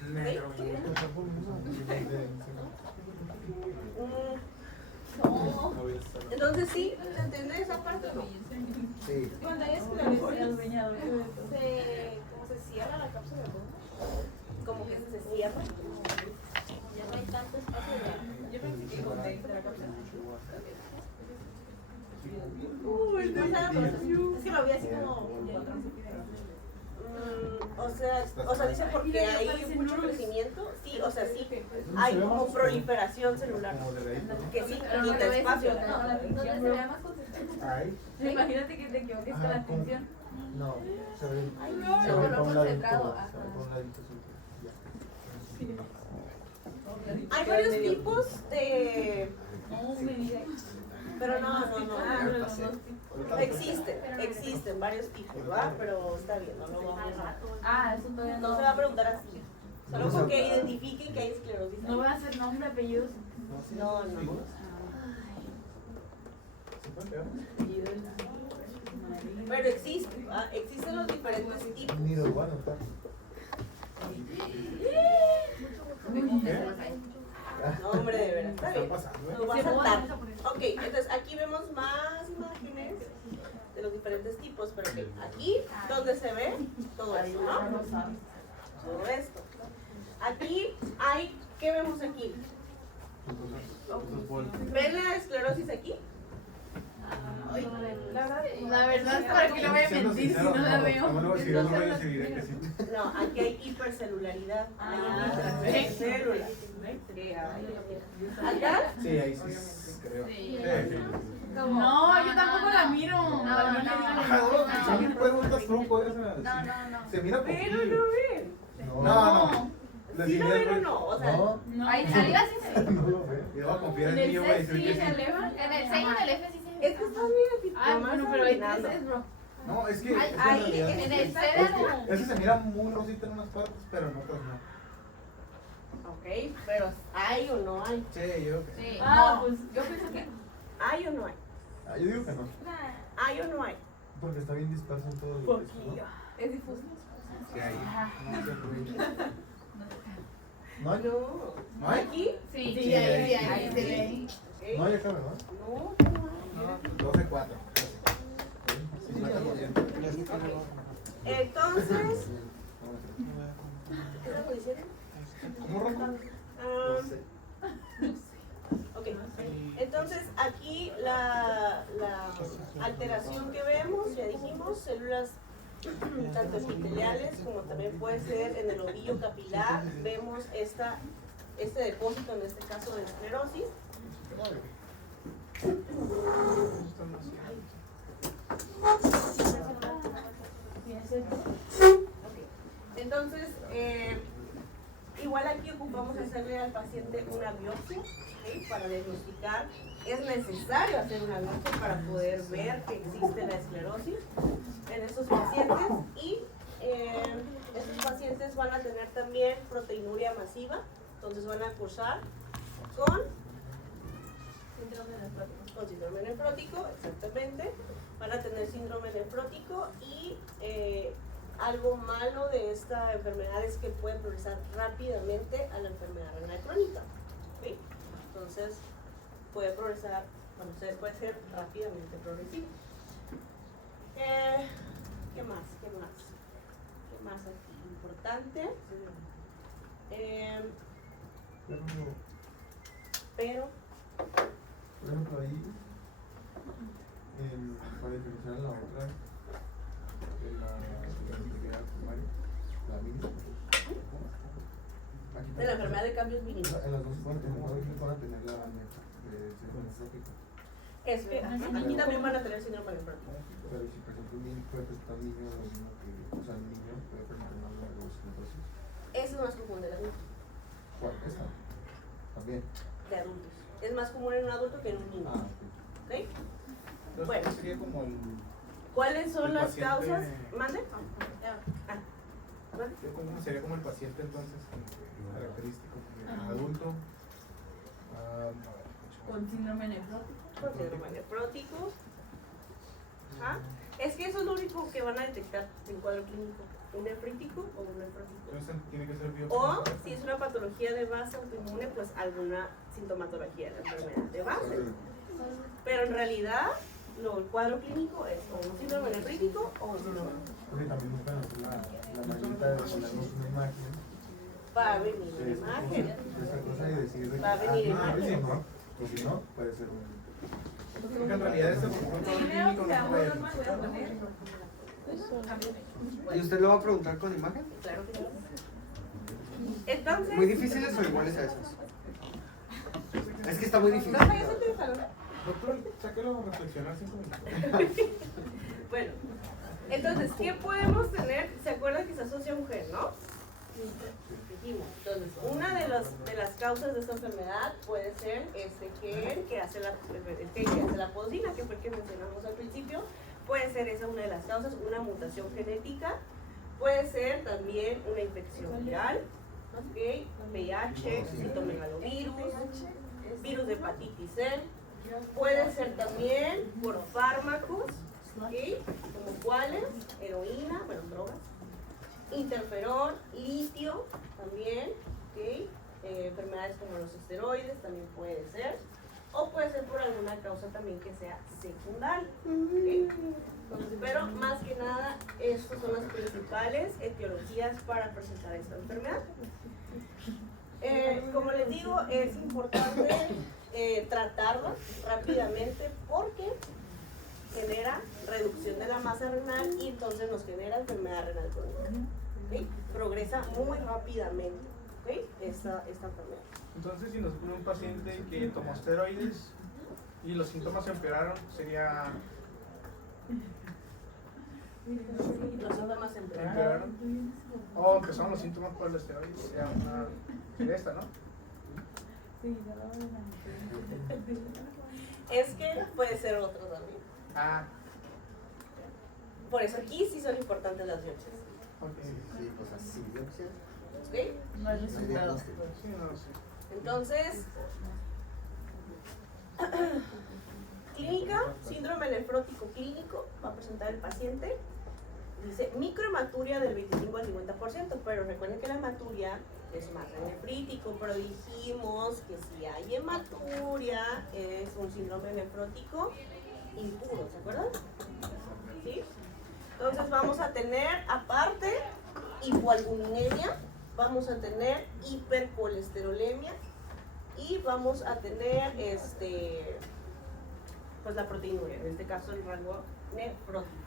¿Ok? No voy a estar. Entonces sí, ¿se entiende esa parte o no? Sí. Cuando hay esclerosis, ¿cómo se cierra la cápsula? Como que se cierra. Ya no hay tanto espacio de yo pensé que con de la cápsula. Uy, No sé, pero es que lo vi así como o sea, dice porque hay mucho crecimiento, sí, o sea, sí, hay como proliferación celular, Como de ladito, ¿no? que sí, Pero no quita te ves espacio. Donde se vea más concentrado. Ahí. Imagínate que te equivoques con la Ah, ¿cómo? atención. No, se ve. no, Se no, ve no por un ladito. concentrado, ajá. Se ve por un ladito. Sí. Ya. Hay varios tipos de... No me digas. Pero no. Existen varios tipos, ¿va? Pero está bien, no lo vamos a... Ah, eso todavía No no. se va a preguntar así, solo porque identifiquen que hay esclerosis. No voy a hacer nombre, apellidos. No. ¿Se puede pegar? Pero existen, ¿va? Existen los diferentes tipos. Ni lo voy a notar. No, hombre, de verdad, está bien. pasando, Nos va a saltar. Ok, entonces aquí vemos más imágenes de los diferentes tipos, pero ok, aquí donde se ve todo esto, ¿no? Todo esto. Aquí hay, ¿qué vemos aquí? ¿Ven la esclerosis aquí? La verdad es para que no voy a mentir si no la veo. No, si no, no voy a decir que sí. No, aquí hay hipercelularidad. Hay hipercélulas. ¿Acá? Sí, ahí sí. Creo. No, yo tampoco la miro. Son preguntas truco esas. No. Se mira Pero poquillo. no ven. No. Sí lo ven o no, o sea, No. Ahí arriba sí se ve. No lo ve. Yo voy a confiar En en el mí, yo voy a C decir sí que se sí. eleva. En el 6 y en el F sí se es que está bien, Ah, bueno, pero hay tres, bro. No, es que. es que en ahí, realidad- En el C es que ese se mira muy rosita en unas partes, pero en otras no. ok, pero ¿hay o no hay? Sí, yo creo que sí. Sí. Ah, pues yo pienso que. ¿Hay o no hay? Ah, yo digo que no. ¿Hay o no hay? Porque está bien disperso en todo el Poquillo. Es difuso. Sí, hay. No hay. No. ¿No hay? ¿Aquí? Sí, Sí, ahí, ahí se ve. Ok. No hay acá, ¿verdad? No, 12-4. 50%. entonces, ¿qué estamos diciendo? ¿Cómo rojo? Ok, entonces aquí la alteración que vemos, ya dijimos, células tanto epiteliales como también puede ser en el ovillo capilar, vemos este depósito, en este caso de esclerosis. Entonces, igual aquí ocupamos hacerle al paciente una biopsia, ¿sí? Para diagnosticar. Es necesario hacer una biopsia para poder ver que existe la esclerosis en estos pacientes y estos pacientes van a tener también proteinuria masiva, entonces van a cursar con síndrome nefrótico, exactamente, van a tener síndrome nefrótico y algo malo de esta enfermedad es que puede progresar rápidamente a la enfermedad renal crónica, ¿sí? Entonces puede progresar, bueno, puede ser rápidamente progresivo. ¿Qué más? ¿Qué más aquí? Importante. Pero Por ejemplo, ahí, para diferenciar la otra, de la actividad primaria, la mínima. de la enfermedad de cambios mínimos. En las dos van a tener la síndrome nefrótico. Es que aquí también van a tener síndrome nefrótico. Pero si, por ejemplo, un niño puede presentar un niño lo mismo que, o sea, un niño puede presentar una neurosis. Eso es más común de adultos. ¿Cuál? Esta. También. De adultos. Es más común en un adulto que en un niño. Ah, ok. ¿Ok? Entonces, Bueno. ¿cuál sería como el. ¿Cuáles son El las paciente- causas? ¿Mande? ¿Mande? ¿Cómo sería como el paciente entonces? Como que característico. Porque adulto. Con síndrome nefrótico. Con síndrome nefrótico. Ajá. Es que eso es lo único que van a detectar en cuadro clínico, un nefrítico o un nefrótico. Entonces tiene que ser O biopsia. si es una patología de base autoinmune, pues alguna sintomatología de la enfermedad de base. Pero en realidad, no, el cuadro clínico es o un síndrome nefrítico o un síndrome. Porque también buscan hacer la manita de ponernos una imagen. Va a venir una imagen. Esta cosa y decir de que, Va a venir imagen. no, y si no, puede ser un... Porque en realidad este cuadro clínico no puede. ¿Y usted lo va a preguntar con imagen? Claro que sí. Entonces, ¿Muy difíciles o iguales a esos? Es que está muy difícil. Rafa, ¿ya se te dejaron? Doctor, sáquelo a reflexionar 5 minutos. Bueno, entonces, ¿qué podemos tener? ¿Se acuerdan que se asocia a un gen, no? Dijimos. Entonces, una de las causas de esta enfermedad puede ser este gen que hace el gen que hace la podina, que fue el que mencionamos al principio. Puede ser esa una de las causas, una mutación genética. Puede ser también una infección viral, ¿ok? VIH, citomegalovirus, virus de hepatitis C. Puede ser también por fármacos, ¿ok? Como cuáles, heroína, bueno, drogas, interferón, litio también, ¿ok? Enfermedades como los esteroides también puede ser. O puede ser por alguna causa también que sea secundaria, ¿ok? Entonces, pero más que nada, estas son las principales etiologías para presentar esta enfermedad. Como les digo, es importante tratarla rápidamente porque genera reducción de la masa renal y entonces nos genera enfermedad renal crónica. ¿Okay? Progresa muy rápidamente, ¿okay? esta enfermedad. Entonces, si nos pone un paciente que tomó esteroides y los síntomas empeoraron, sería... Los síntomas empeoraron. ¿Empeoraron? O empezaron los síntomas por el esteroide, sería esta, ¿no? Es que puede ser otro también. Ah, Por eso aquí sí son importantes las biopsias. ok. Sí, pues así, biopsia. ¿Ok? No hay resultados. Sí, no lo sé. Entonces, clínica, síndrome nefrótico clínico, va a presentar el paciente. Dice microhematuria del 25 al 50%, pero recuerden que la hematuria es más nefrítico, pero dijimos que si hay hematuria es un síndrome nefrótico impuro, ¿se acuerdan? ¿Sí? Entonces vamos a tener, aparte, hipoalbuminemia, vamos a tener hipercolesterolemia y vamos a tener pues la proteinuria, en este caso el rango nefrótico.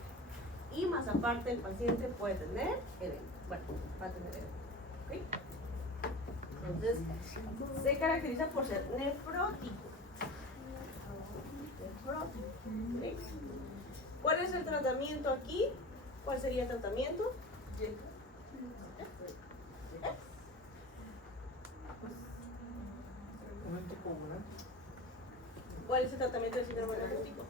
Y más aparte el paciente puede tener edema. Bueno, va a tener edema. ¿Ok? Entonces, se caracteriza por ser nefrótico. ¿Ok? ¿Cuál es el tratamiento aquí? ¿Cuál sería el tratamiento? Un anticoagulante. ¿Cuál es el tratamiento del síndrome nefrótico?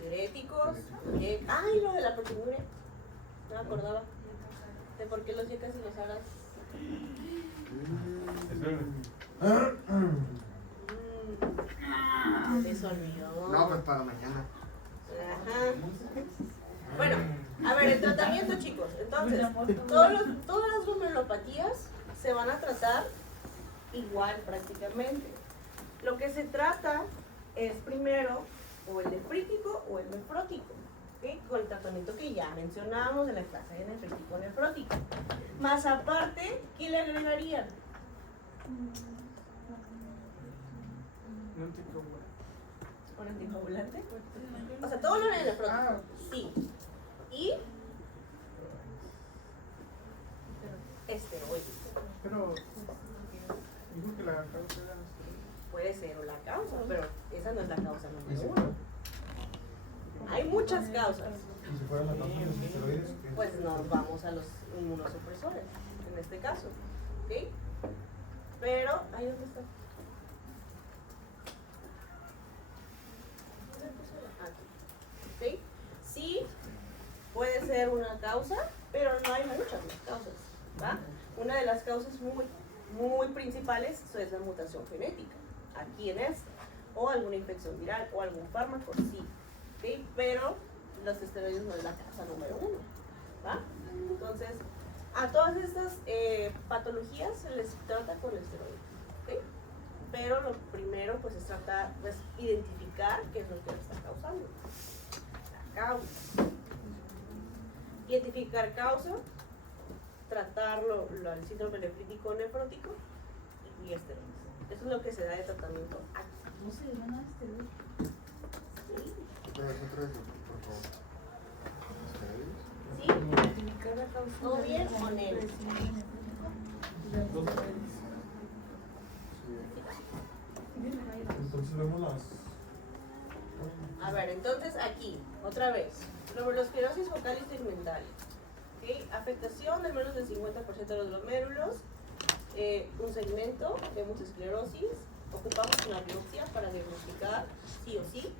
Diuréticos. Ay, lo de la proteinuria. No me acordaba. ¿De por qué los yecas y los aras? Me olvidó. No, pues para mañana. Ajá. Bueno, a ver, el tratamiento, chicos. Entonces, todas las glomerulopatías se van a tratar igual prácticamente. Lo que se trata es primero o el nefrítico o el nefrótico, ¿okay? Con el tratamiento que ya mencionamos de la clase de nefrítico nefrótico. Más aparte, ¿qué le agregarían? Un anticoagulante. ¿Un anticoagulante? O sea, todo lo de nefrótico. Sí. Y esteroides. Pero dijo que la causa era esteroides. Puede ser la causa, pero esa no es la causa número uno. Hay muchas causas. Y si fueran las causa de los esteroides, ¿qué? Pues nos vamos a los inmunosupresores, en este caso. ¿Ok? Pero, ¿ahí dónde está? Aquí. ¿Ok? Sí, puede ser una causa, pero no hay muchas más causas. ¿Va? Una de las causas muy principales es la mutación genética. Aquí en esta. o alguna infección viral o algún fármaco, sí, ¿ok? Pero los esteroides no es la causa número 1, ¿va? Entonces, a todas estas patologías se les trata con esteroides, ¿ok? Pero lo primero pues es tratar, pues, identificar qué es lo que le está causando. La causa. Identificar causa, tratarlo, el síndrome nefrítico nefrótico y esteroides. Eso es lo que se da de tratamiento aquí. ¿Cómo se llama esteroides? Sí. Pero es otra vez, por favor. ¿Esteroides? ¿Sí? Identificar la causa. ¿Todo bien o no? Entonces vemos las. A ver, entonces aquí, otra vez, glomerulosclerosis focal y segmental. ¿Ok? Afectación del menos del 50% de los glomérulos, un segmento, vemos esclerosis, ocupamos una biopsia para diagnosticar sí o sí,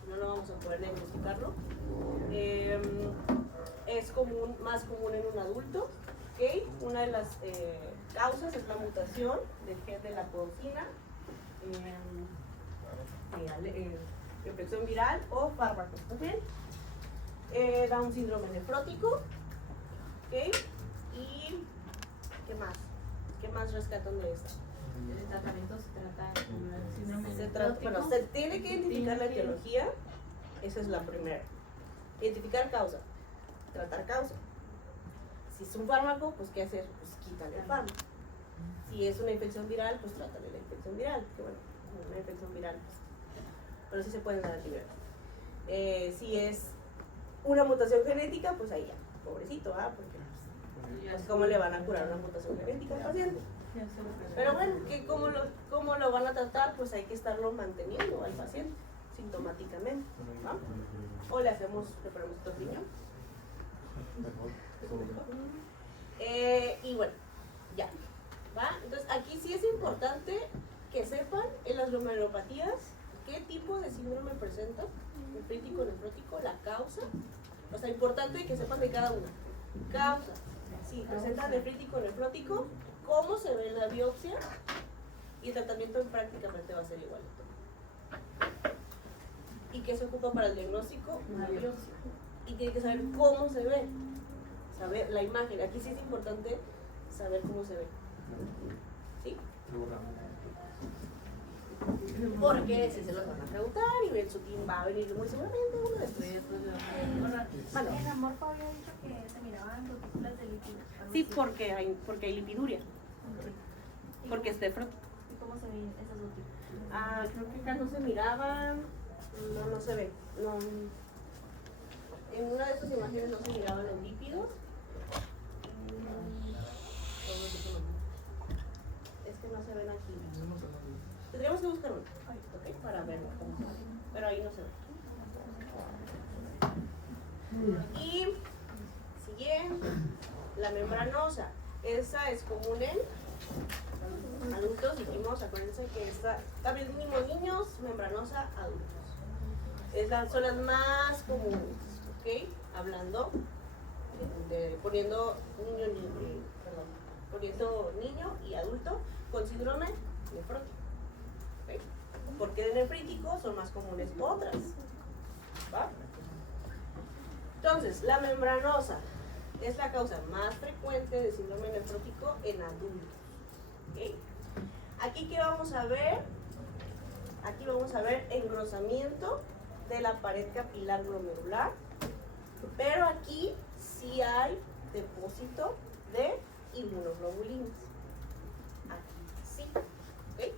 si no, no vamos a poder diagnosticarlo. Es común, más común en un adulto. ¿Ok? Una de las causas es la mutación del gen de la podocina. Infección viral o fármacos, ¿ok? Da un síndrome nefrótico, ¿ok? ¿Y qué más? ¿Qué más rescatan de esto? El tratamiento se trata con el síndrome Se trata, nefrótico. bueno, se tiene que identificar la etiología, esa es la primera. Identificar causa, tratar causa. Si es un fármaco, pues ¿qué hacer? Pues quítale el fármaco. Si es una infección viral, pues trátale la infección viral, que bueno, una infección viral, pues, pero sí se pueden dar antibióticos. Si es una mutación genética, pues ahí ya, pobrecito, ¿ah? Porque pues ¿cómo le van a curar una mutación genética al paciente? Pero bueno, ¿cómo lo van a tratar? Pues hay que estarlo manteniendo al paciente, sintomáticamente, ¿no? O le ponemos otro riñón. Y bueno, ya, ¿va? Entonces aquí sí es importante que sepan en las glomerulopatías qué tipo de síndrome presenta, nefrítico, nefrótico, la causa. O sea, importante que sepan de cada una. Causa, si presenta nefrítico, nefrótico, cómo se ve en la biopsia, y el tratamiento prácticamente va a ser igual. ¿Y qué se ocupa para el diagnóstico? Una biopsia. Y tiene que saber cómo se ve, saber la imagen. Aquí sí es importante saber cómo se ve. ¿Sí? Porque si se los van a preguntar y el sutín va a venir muy seguramente uno de estos. Bueno, En Amorfo había dicho que se miraban gotículas de lípidos. sí, porque hay lipiduria, porque es nefrótico. ¿Y cómo se ven esas gotículas? Ah, creo que acá no se miraban, no se ve. No, en una de estas imágenes no se miraban los lípidos. Es que no se ven aquí. Tendríamos que buscar uno, ¿ok? Para verlo cómo se ve. Pero ahí no se ve. Y siguiente, la membranosa. Esa es común en adultos, dijimos, acuérdense que está también mínimo niños, membranosa, adultos. Son las más comunes, ¿ok? Hablando, poniendo niño y adulto con síndrome nefrótico. ¿Okay? Porque de nefrítico son más comunes otras. ¿Va? Entonces, la membranosa es la causa más frecuente de síndrome nefrótico en adultos. ¿Okay? Aquí, ¿qué vamos a ver? Aquí vamos a ver engrosamiento de la pared capilar glomerular, pero aquí sí hay depósito de inmunoglobulinas. Aquí sí. ¿Okay?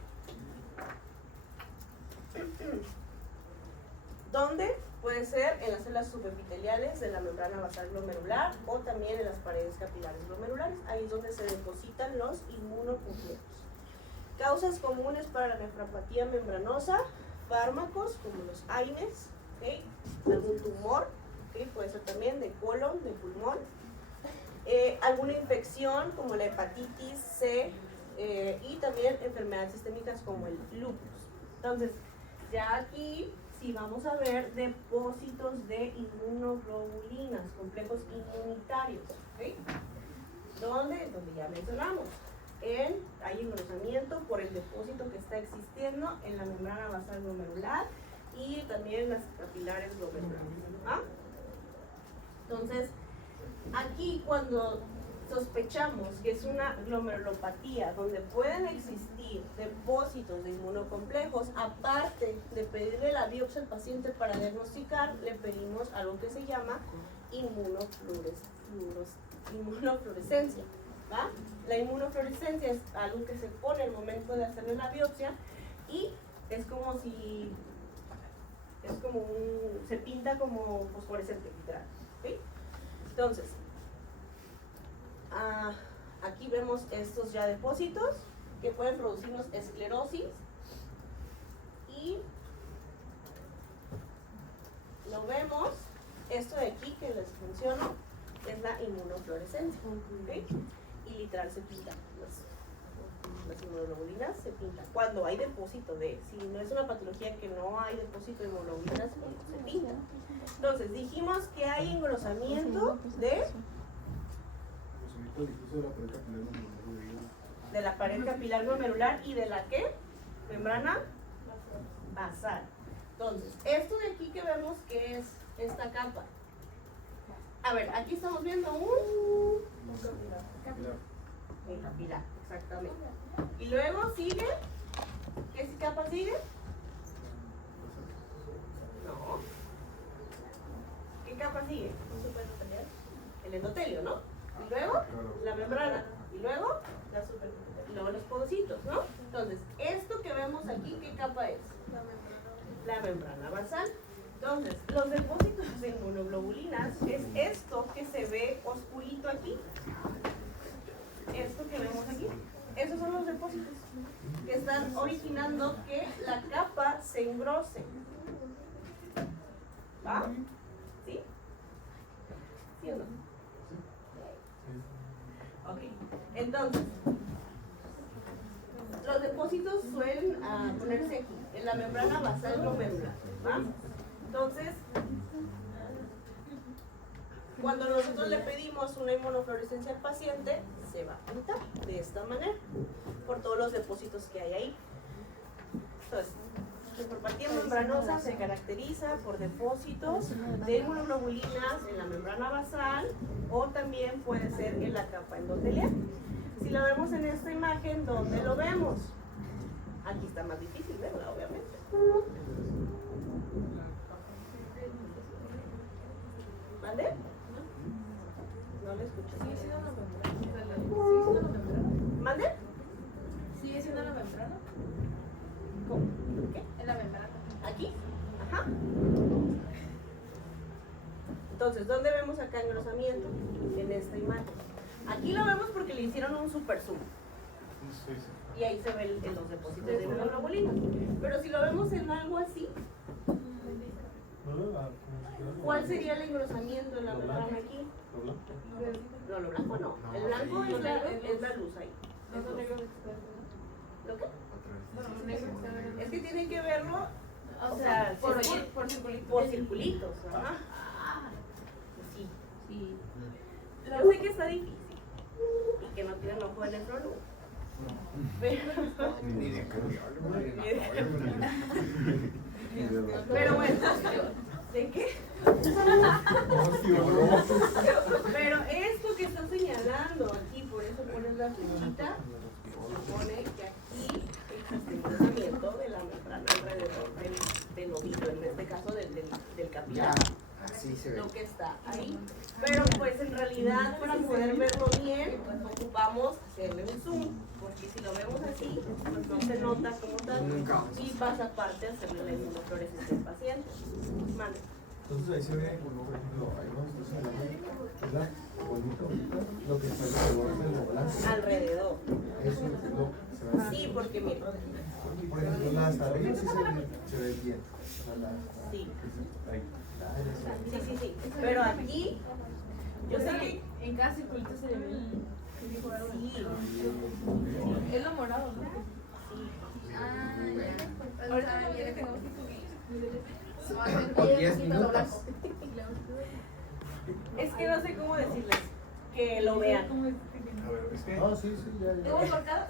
¿Dónde? Puede ser en las células subepiteliales de la membrana basal glomerular o también en las paredes capilares glomerulares. Ahí es donde se depositan los inmunocomplejos. Causas comunes para la nefropatía membranosa: fármacos como los AINES, ¿okay? Algún tumor, ¿okay? Puede ser también de colon, de pulmón, alguna infección como la hepatitis C, y también enfermedades sistémicas como el lupus. Entonces, ya aquí sí vamos a ver depósitos de inmunoglobulinas, complejos inmunitarios, ¿okay? Donde ya mencionamos, ¿ok? hay engrosamiento por el depósito que está existiendo en la membrana basal glomerular y también en las capilares glomerulares. ¿Ah? Entonces, aquí cuando sospechamos que es una glomerulopatía donde pueden existir depósitos de inmunocomplejos, aparte de pedirle la biopsia al paciente para diagnosticar, le pedimos algo que se llama inmunofluorescencia. ¿Va? La inmunofluorescencia es algo que se pone al momento de hacerle la biopsia y es como se pinta como fosforescente, literal. ¿Sí? Entonces, aquí vemos estos ya depósitos que pueden producirnos esclerosis y lo vemos, esto de aquí que les menciono es la inmunofluorescencia. ¿Okay? Y literal se pintan las inmunoglobulinas, se pintan cuando hay depósito de, si no es una patología que no hay depósito de inmunoglobulinas, se pintan. Entonces dijimos que hay engrosamiento de la pared capilar glomerular y de la ¿qué? Membrana basal. Entonces, esto de aquí que vemos que es esta capa. A ver, aquí estamos viendo un capilar, exactamente. Y luego sigue, ¿qué capa sigue? No. ¿Qué capa sigue? El endotelio, ¿no? Y luego la membrana. Y luego la superficial. Y luego los pocitos, ¿no? Entonces, esto que vemos aquí, ¿qué capa es? La membrana basal. Entonces, los depósitos de inmunoglobulinas es esto que se ve oscurito aquí. Esto que vemos aquí. Esos son los depósitos que están originando que la capa se engrose. ¿Va? ¿Sí? ¿Sí o no? Ok. Entonces, los depósitos suelen ponerse aquí, en la membrana basal glomerular. ¿Va? Entonces, cuando nosotros le pedimos una inmunofluorescencia al paciente, se va a pintar de esta manera, por todos los depósitos que hay ahí. Entonces, la neuropatía membranosa se caracteriza por depósitos de inmunoglobulinas en la membrana basal o también puede ser en la capa endotelial. Si lo vemos en esta imagen, ¿dónde lo vemos? Aquí está más difícil verla, obviamente. ¿Vale? No le escucho. ¿Sigue siendo la membrana? ¿Mande? ¿Sigue siendo la membrana? ¿Cómo? ¿Qué? En la membrana. ¿Aquí? Ajá. Entonces, ¿dónde vemos acá engrosamiento? En esta imagen. Aquí lo vemos porque le hicieron un super zoom. Y ahí se ven los depósitos de inmunoglobulina. Pero si lo vemos en algo así, ¿cuál sería el engrosamiento en la membrana aquí? No, lo blanco no. El blanco es la luz ahí. ¿Lo qué? Es que tienen que verlo, o sea, por circulitos. Por circulitos, ajá. Sí. Sí. Yo sé que está difícil y que no tienen ojo de nefrólogo. Pero bueno, ¿de qué? Pero esto que están señalando aquí, por eso pones la flechita, supone que aquí existe engrosamiento de la membrana alrededor del ovillo, en este caso del capilar. Así se ve. Lo que está ahí. Pero pues en realidad para poder verlo bien, pues ocupamos hacerle un zoom, porque si lo vemos así, pues no se nota como tal y pasa aparte hacerle la inmunofluorescencia al paciente. Mande. Entonces ahí se ve, por ejemplo, ahí no se ve, ¿verdad? Bonito, lo que está alrededor de lo blanco. Alrededor. Eso es lo que se ve. Sí, porque mira. Por ejemplo, la hasta arriba sí se ve bien. Sí. Ahí. Sí. Pero aquí, yo sé que En cada circulito se le ve el. sí. Es lo morado, ¿no? Ahorita no quiere que no. O 10 minutos. Es que no sé cómo decirles que lo vean. A ver, es que. No, sí, sí, ya. Luego por cada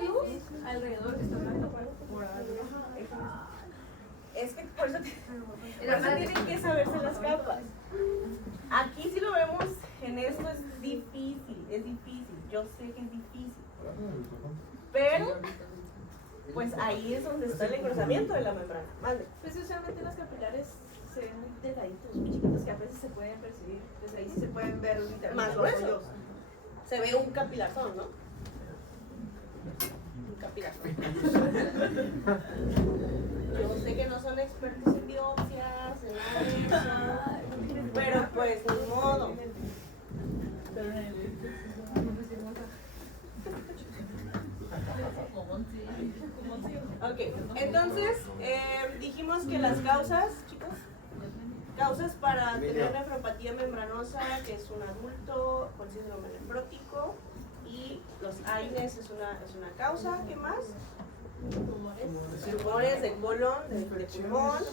luz alrededor está blanco por Es que por eso tienen que saberse las capas. Aquí si lo vemos en esto es difícil, yo sé que es difícil. Pero, pues ahí es donde está el engrosamiento de la membrana. Mande. Pues usualmente los capilares se ven muy delgaditos, muy chiquitos, que a veces se pueden percibir. Desde ahí sí se pueden ver literalmente Más los grueso. hoyos. Se ve un capilarzón, ¿no? Un capilarzón. Yo sé que no son expertos en biopsias, en nada de eso, pero pues ni modo. Ok, entonces dijimos que las causas, chicos, causas para tener nefropatía membranosa, que es un adulto con síndrome nefrótico, y los AINES es una causa. ¿Qué más? Tumores de colon, de pulmón.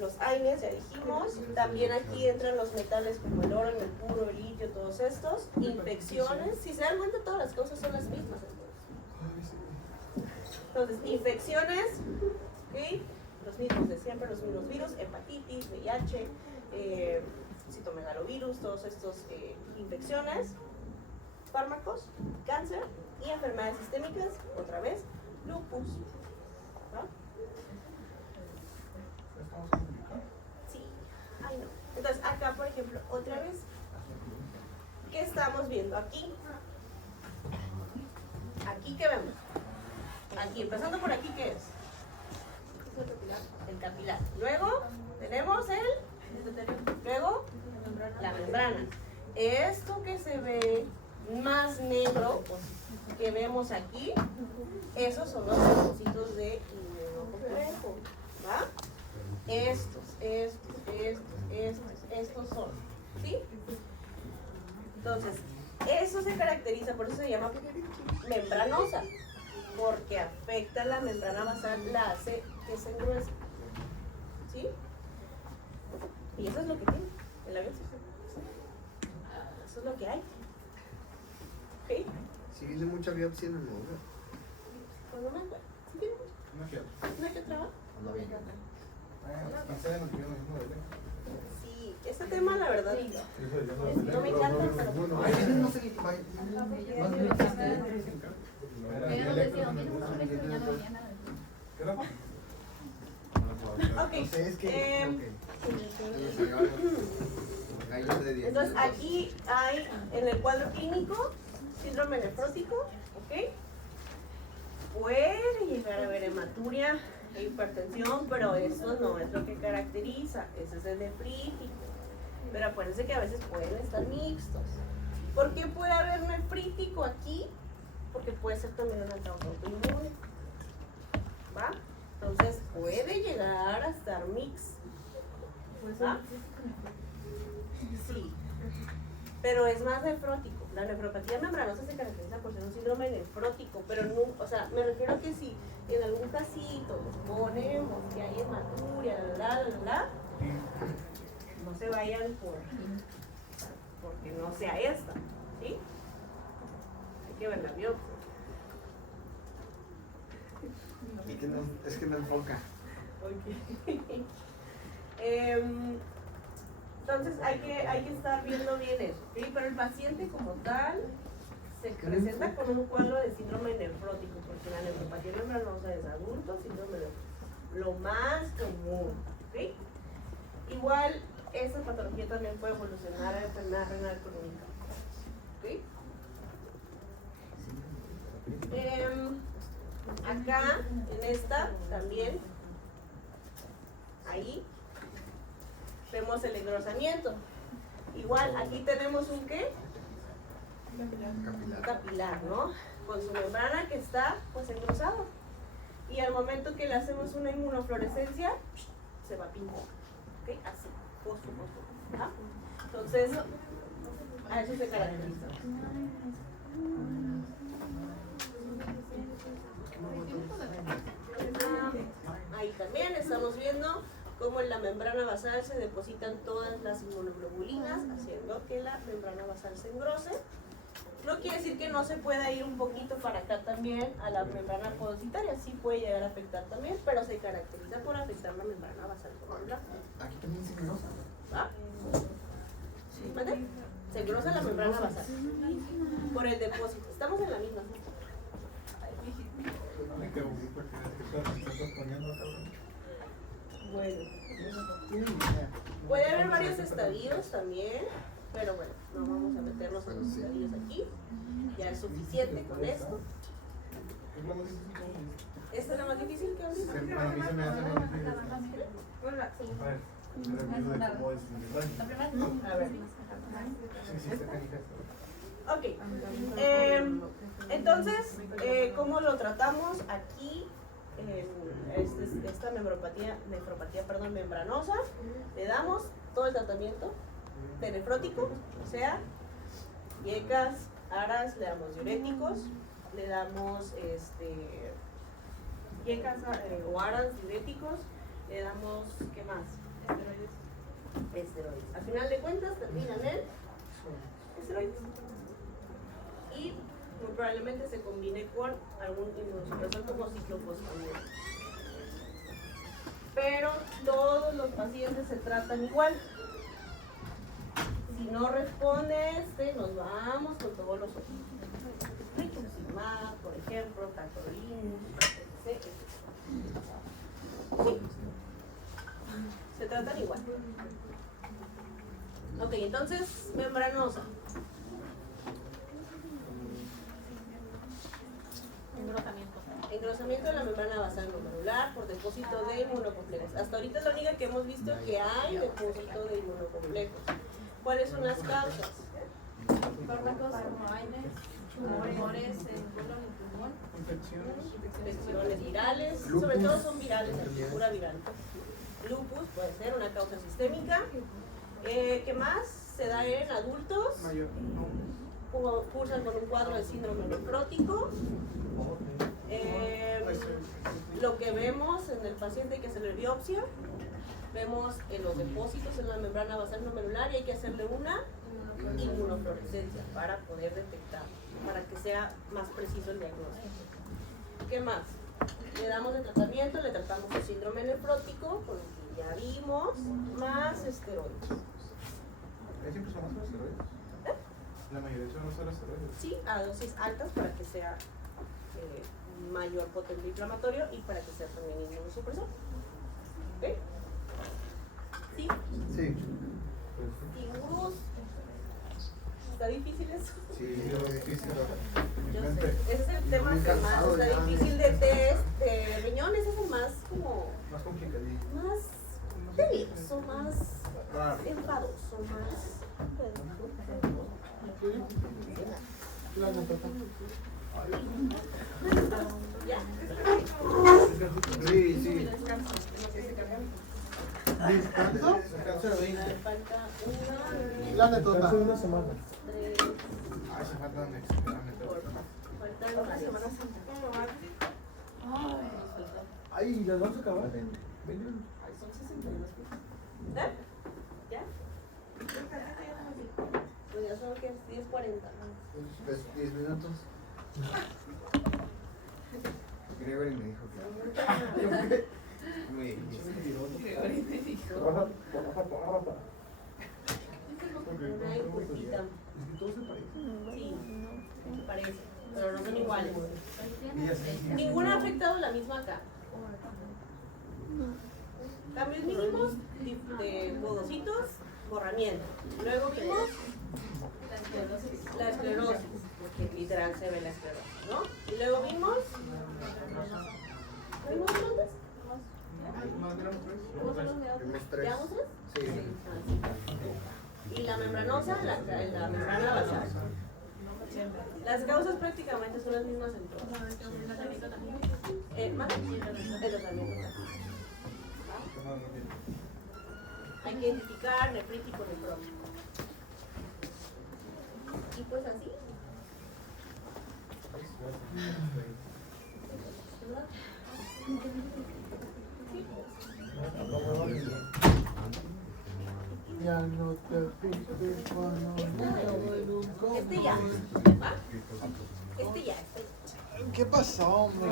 Los AINES, ya dijimos. También aquí entran los metales como el oro, el mercurio, el litio, todos estos. Infecciones. Si se dan cuenta, todas las causas son las mismas. Entonces, infecciones, ¿okay? Los mismos de siempre, los mismos virus, hepatitis, VIH, citomegalovirus, todos estos infecciones, fármacos, cáncer y enfermedades sistémicas, otra vez, lupus. ¿No? Sí, ay no. Entonces, acá, por ejemplo, otra vez, ¿qué estamos viendo aquí? Aquí, ¿qué vemos? Aquí, empezando por aquí, ¿qué es? El capilar. Luego tenemos el luego la membrana. Esto que se ve más negro que vemos aquí, esos son los depósitos de inmunocomplejo, ¿va? Estos son, ¿sí? Entonces, eso se caracteriza, por eso se llama membranosa, porque afecta la membrana basal, la hace que se engruese, ¿sí? Y eso es lo que tiene en la biopsia. Eso es lo que hay. ¿Ok? Si viene mucha biopsia en el módulo. Pues no me acuerdo. ¿Sí tiene mucho? ¿No hay que trabajar? Anda bien. Sí, este tema la verdad no me encanta, pero Ay, no sé qué. Pero decía, ¿dónde no se me ya no había nada? ok. No sé, es que. Entonces aquí hay en el cuadro clínico síndrome nefrótico, ¿ok? Puede llegar a haber hematuria e hipertensión, pero eso no es lo que caracteriza, ese es el nefrítico. Pero acuérdense que a veces pueden estar mixtos. ¿Por qué puede haber nefrítico aquí? Porque puede ser también un altavoz autoinmune, ¿va? Entonces puede llegar a estar mix, ¿va? Sí, pero es más nefrótico. La nefropatía membranosa se caracteriza por ser un síndrome nefrótico, pero no, o sea, me refiero a que si en algún casito ponemos que hay hematuria, no se vayan porque no sea esta, ¿sí? Hay que ver la biopsia. Es que no enfoca. Okay. Entonces hay que estar viendo bien eso, ¿sí? Pero el paciente como tal se presenta con un cuadro de síndrome nefrótico, porque la nefropatía membranosa es adulto, síndrome nefrótico, lo más común, ¿sí? Igual esa patología también puede evolucionar a enfermedad renal crónica, ¿sí? Acá, en esta, también, ahí, vemos el engrosamiento. Igual, aquí tenemos un ¿qué? Un capilar, ¿no? Con su membrana que está, pues, engrosado. Y al momento que le hacemos una inmunofluorescencia, se va a pintar, ¿ok? Así, fosfo. ¿Ah? Entonces, a eso se caracteriza. Ahí también estamos viendo cómo en la membrana basal se depositan todas las inmunoglobulinas, haciendo que la membrana basal se engrose. No quiere decir que no se pueda ir un poquito para acá también a la membrana podocitaria, sí puede llegar a afectar también, pero se caracteriza por afectar la membrana basal glomerular. Aquí también se engrosa. ¿Va? ¿Mande? Se engrosa la membrana basal por el depósito. Estamos en la misma. Me quedo bien porque estás poniendo, cabrón. Bueno. Puede haber varios estadios también, pero bueno, no vamos a meternos en los estadios aquí. Ya es suficiente con esto. Es lo más difícil. ¿Esta es la más difícil que han visto? Para mí se me hace más difícil. A ver, review de cómo es mi baño. A ver. Sí, está canija. Ok. Entonces, ¿cómo lo tratamos aquí? Esta nefropatía membranosa, le damos todo el tratamiento de nefrótico, o sea, IECAS, ARAS, le damos diuréticos, le damos IECAS o ARAS diuréticos, le damos, ¿qué más? Esteroides. Al final de cuentas terminan en esteroides. Y muy probablemente se combine con algún inmunosupresor como ciclofosfamida. Pero todos los pacientes se tratan igual. Si no responde nos vamos con todos los otros. Rituximab, por ejemplo, tacrolimus, etc. Sí. Se tratan igual. Ok, entonces, membranosa. Engrosamiento de la membrana basal glomerular por depósito de inmunocomplejos. Hasta ahorita es la única que hemos visto que hay depósito de inmunocomplejos. ¿Cuáles son las causas? Fármacos como AINES, tumores en colon y pulmón, Infecciones virales, sobre todo son virales, la figura viral. Lupus puede ser una causa sistémica. ¿Qué más? Se da en adultos. Cursan con un cuadro de síndrome nefrótico. Lo que vemos en el paciente que se le biopsia, vemos los depósitos en la membrana basal glomerular y hay que hacerle una inmunofluorescencia para poder detectar, para que sea más preciso el diagnóstico. ¿Qué más? Le damos de tratamiento, le tratamos el síndrome nefrótico, con el que ya vimos, más esteroides. ¿Siempre son más esteroides? La mayoría son los esteroides. Sí, a dosis altas para que sea mayor potencial inflamatorio y para que sea también inmunosupresor. ¿Ok? ¿Sí? Sí. ¿Seguros? ¿Está difícil eso? Sí, lo difícil. Yo sé. Ese es el tema que más está difícil de test de riñones, es el más como... Más complicadito. Más tedioso, más enfadoso, más... ¿Ya? Sí, sí. ¿Descanso? Descanso de 20. Falta una, La netosa. Una semana. tres, Ay, se faltan extremadamente. faltan una semana Ay, las vamos a acabar en 20 Son 62. ¿Ya? ¿Ya? Pues ya son que 10:40. Pues 10 minutos. Gregory me dijo que. Muy bien. Una impulsita. Es que todos se parecen. Sí, se parece, pero no son iguales. Y así. Ninguna ha afectado la misma acá. Cambios mínimos de podocitos, borramiento. Luego vimos la esclerosis, porque literal se ve la esclerosis, ¿no? Y luego vimos... ¿Vimos dónde? Vimos 3. ¿Llevamos 3? Sí. Y la membranosa, la membrana basal. Las causas prácticamente son las mismas en todos. ¿Más? El tratamiento. Hay que identificar nefrítico, nefrótico. Y pues así. ¿Verdad? Sí. Ya no te fijes, mano. Este ya. ¿Va? Este ya. ¿Qué pasó, hombre?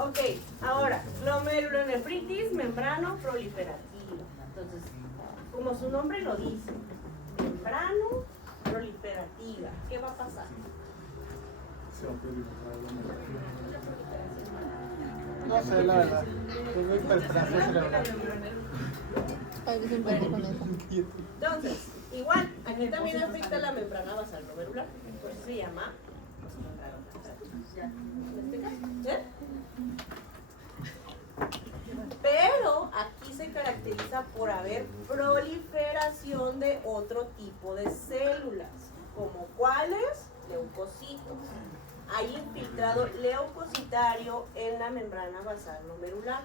Ok, ahora, glomerulonefritis membrano proliferativa. Entonces, como su nombre lo dice, membrano proliferativa. ¿Qué va a pasar? Se va a proliferar la membrana. No sé, la verdad. Tengo hiperplasia cerebral. Entonces, igual, aquí también afecta la membrana basal glomerular. Por eso se llama en este caso, ¿sí? Pero aquí se caracteriza por haber proliferación de otro tipo de células, como cuáles, leucocitos. Hay infiltrado leucocitario en la membrana basal glomerular.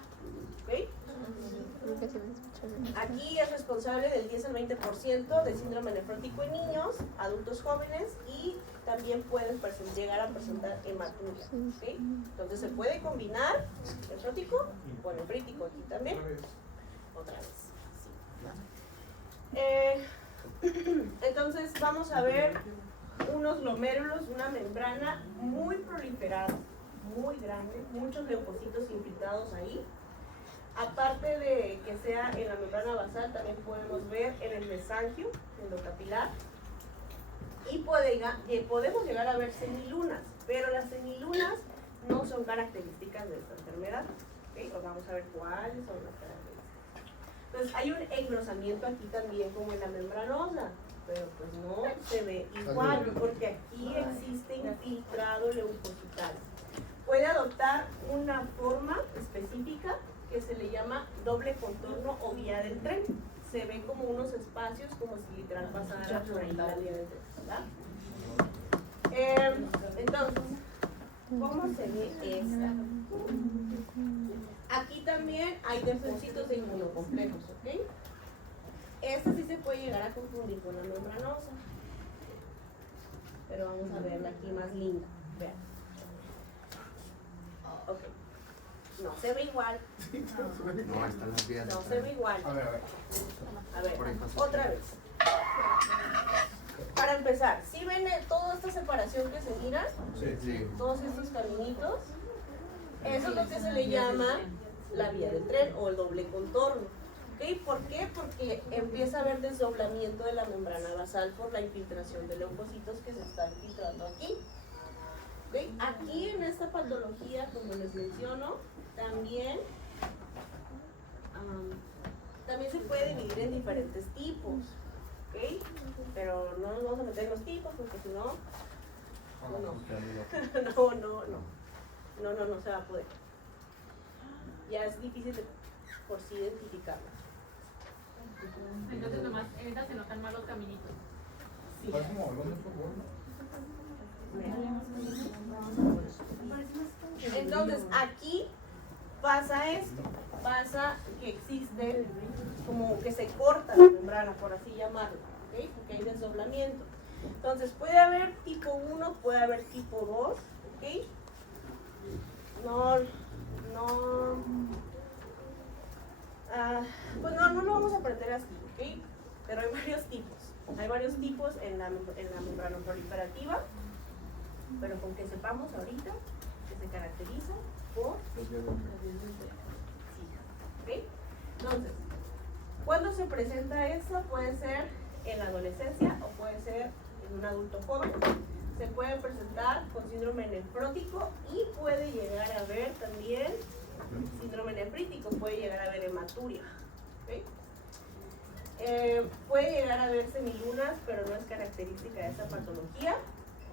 ¿Ok? Aquí es responsable del 10 al 20% de síndrome nefrótico en niños, adultos jóvenes y también pueden llegar a presentar hematuria. ¿Okay? Entonces se puede combinar nefrótico con nefrítico aquí también. Otra vez. Sí. Entonces vamos a ver unos glomérulos, una membrana muy proliferada, muy grande, muchos leucocitos infiltrados ahí. Aparte de que sea en la membrana basal, también podemos ver en el mesangio endocapilar y podemos llegar a ver semilunas, pero las semilunas no son características de esta enfermedad. ¿Okay? Pues vamos a ver cuáles son las características. Entonces hay un engrosamiento aquí también como en la membranosa, pero pues no se ve igual porque aquí existe infiltrado leucocitario. Puede adoptar una forma específica que se le llama doble contorno o vía del tren. Se ven como unos espacios como si literal pasara por ahí la vía del tren, ¿verdad? Entonces, ¿cómo se ve esta? Aquí también hay depósitos de inmunocomplejos, ¿ok? Esta sí se puede llegar a confundir con la membranosa, pero vamos a verla aquí más linda. Vean. Ok. No se ve igual. No, están las vías. No se ve igual. A ver. A ver, otra vez. Para empezar, ¿sí ven toda esta separación que se mira? Sí. Todos estos caminitos. Eso es lo que se le llama la vía del tren o el doble contorno. ¿Okay? ¿Por qué? Porque empieza a haber desdoblamiento de la membrana basal por la infiltración de leucocitos que se están filtrando aquí. ¿Okay? Aquí en esta patología, como les menciono, también se puede dividir en diferentes tipos. ¿Okay? Pero no nos vamos a meter en los tipos porque si no, no se va a poder. Ya es difícil de por sí identificarla. Entonces nomás en esta se notan más los caminitos. Sí. Parece como balón de fútbol, ¿no? Entonces aquí pasa esto, pasa que existe como que se corta la membrana, por así llamarlo, ¿okay? Porque hay desdoblamiento. Entonces puede haber tipo 1, puede haber tipo 2, ¿ok? Pues no lo vamos a aprender así, ¿ok? Pero hay varios tipos. Hay varios tipos en la membrana proliferativa, pero con que sepamos ahorita que se caracteriza por las vías del tren. Sí. ¿Ok? Entonces, ¿cuándo se presenta esto? Puede ser en la adolescencia o puede ser en un adulto joven. Se puede presentar con síndrome nefrótico y puede llegar a haber también síndrome nefrítico, puede llegar a haber hematuria. ¿Okay? Puede llegar a haber semilunas, pero no es característica de esta patología.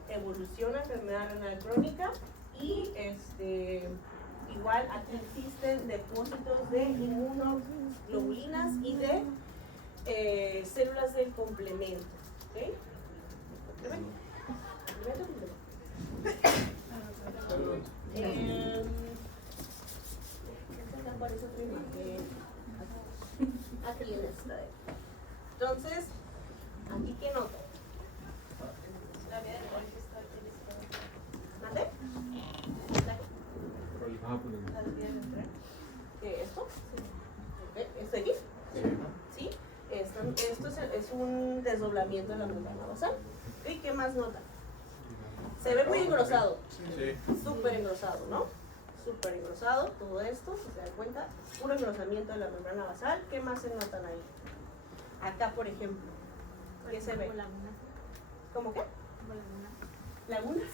Evoluciona a enfermedad renal crónica y igual aquí existen depósitos de inmunoglobulinas y de células del complemento. ¿Okay? Aquí en esta. Entonces, aquí qué nota. La vía del tren está ¿mande? Ah, pues ¿La vía del tren? ¿Qué esto? ¿Esto de aquí? Sí. un desdoblamiento de la membrana basal. ¿Ok? ¿Qué más notan? Se ve muy engrosado. Sí. Súper engrosado, ¿no? Súper engrosado, todo esto, si se dan cuenta, puro engrosamiento de la membrana basal. ¿Qué más se notan ahí? Acá, por ejemplo, ¿qué se ve? ¿Cómo qué? Lagunas.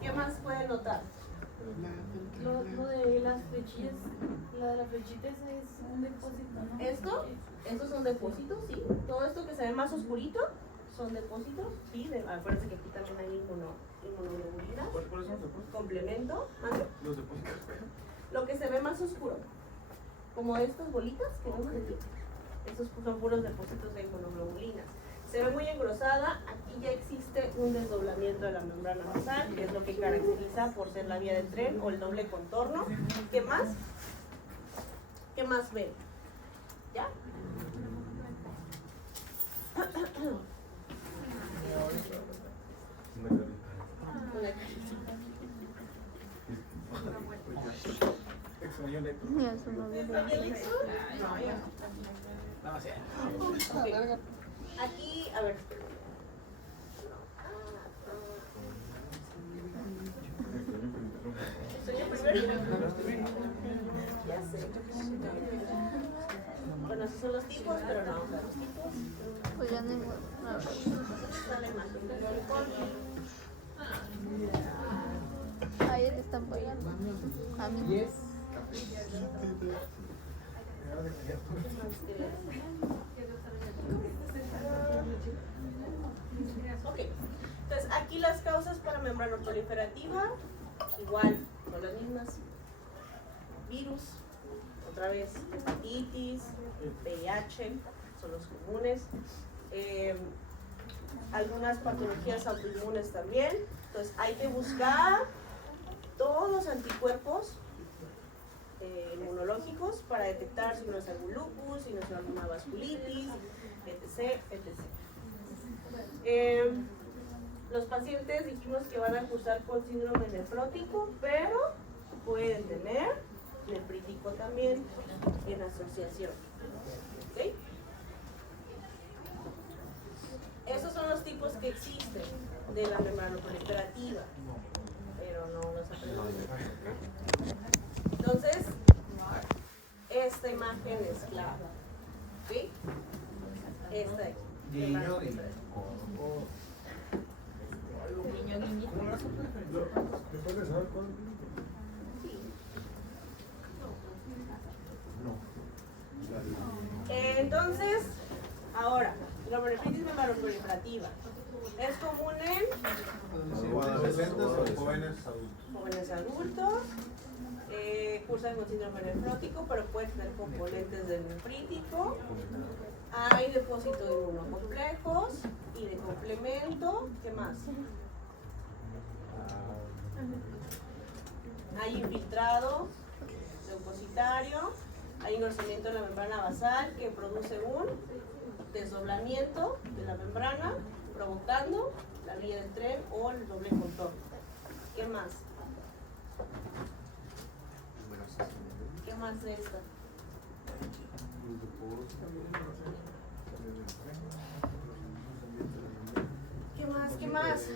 ¿Qué más pueden notar? Lo de las flechillas, la de las flechitas es un depósito, ¿no? Estos son depósitos, sí. Todo esto que se ve más oscurito son depósitos, sí. Acuérdense que aquí también hay inmunoglobulinas. ¿Cuáles son los depósitos? Complemento. ¿Mande? Los depósitos. Lo que se ve más oscuro, como estas bolitas que vemos aquí, estos son puros depósitos de inmunoglobulinas. Se ve muy engrosada, aquí ya existe un desdoblamiento de la membrana basal, que es lo que caracteriza por ser la vía del tren o el doble contorno. ¿Qué más? ¿Qué más ven? ¿Ya? Una carita. Extraño el eco. No, sí. Ok. Aquí, a ver. ¿Sueño primero? Ya sé. Bueno, esos son los tipos, pero no vamos a ver los tipos. Pues ya no igual. Sale más de alcohol. Ahí te están pagando. A mí. Ok, entonces aquí las causas para membrana proliferativa, igual, son las mismas. Virus, otra vez, hepatitis, VIH, son los comunes. Algunas patologías autoinmunes también. Entonces hay que buscar todos los anticuerpos inmunológicos para detectar si no es algún lupus, si no es alguna vasculitis, etc. Los pacientes dijimos que van a cursar con síndrome nefrótico, pero pueden tener nefrítico también en asociación. ¿Okay? Esos son los tipos que existen de la membrana proliferativa, pero no los aprendemos. Entonces, esta imagen es clave. ¿Sí? Esta de aquí. Guiño, Membrana ¿Me puedes saber cuál? Entonces, ahora, la nefritis membranoproliferativa es común en ¿Adolescentes o jóvenes adultos? jóvenes adultos, cursan con síndrome nefrótico, pero puede tener componentes del nefrítico. Hay depósitos de inmunocomplejos y de complemento. ¿Qué más? Hay infiltrado leucocitario, hay engrosamiento de la membrana basal que produce un desdoblamiento de la membrana, provocando la vía del tren o el doble contorno. ¿Qué más? ¿Qué más de esta? ¿Qué más? ¿Qué más?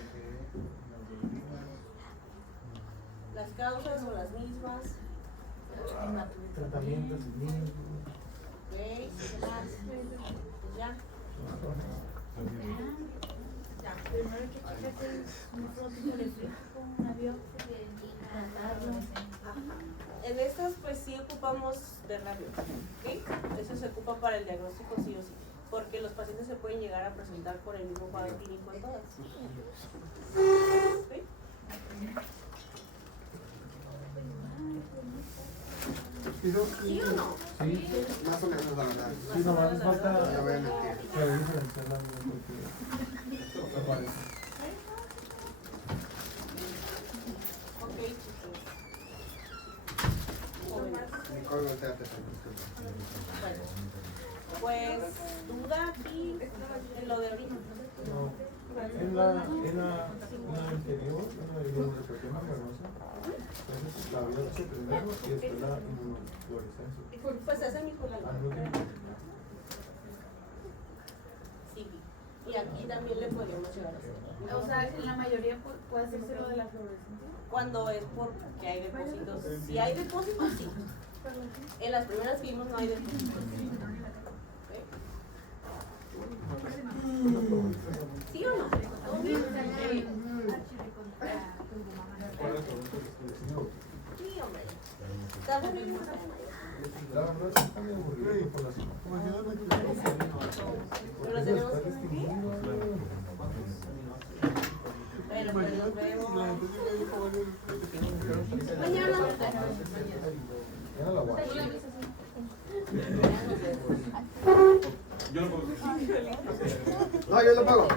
Las causas son las mismas. Tratamientos mismos. Ok, ¿qué más? Pues ya. Ya. Primero hay que checar que es nefrótico, nefrítico, una biopsia, tratarlo. En estas pues sí ocupamos ver la biopsia, ¿ok? Eso se ocupa para el diagnóstico sí o sí, porque los pacientes se pueden llegar a presentar con el mismo cuadro clínico en todas. ¿Ok? ¿Sí o no? Sí, Más o menos, la verdad. sí, nomás les falta Ya voy a mentir. que diferenciarla bien porque aparece. Ok, chicos. Nicole, volteate. Bueno, pues duda aquí en lo de ahorita. No. En la anterior, en la inmunodepresión nerviosa, esa es la biopsia primero y después la inmunofluorescencia. Pues es el mismo Al mismo tiempo. aquí también le podríamos llegar a hacer. O sea, en la mayoría puede hacerse lo de la fluorescencia. Cuando es porque hay depósitos. Si hay depósitos, sí. En las primeras que vimos no hay depósitos. ¿Sí o no? ¿Todo bien? Sí, hombre. ¿Estás bien? La verdad está muy aburrido la información. Pero tenemos que ver qué. Bueno, pues nos vemos. Mañana. Ya la guay. Yo no puedo. No, yo lo pago.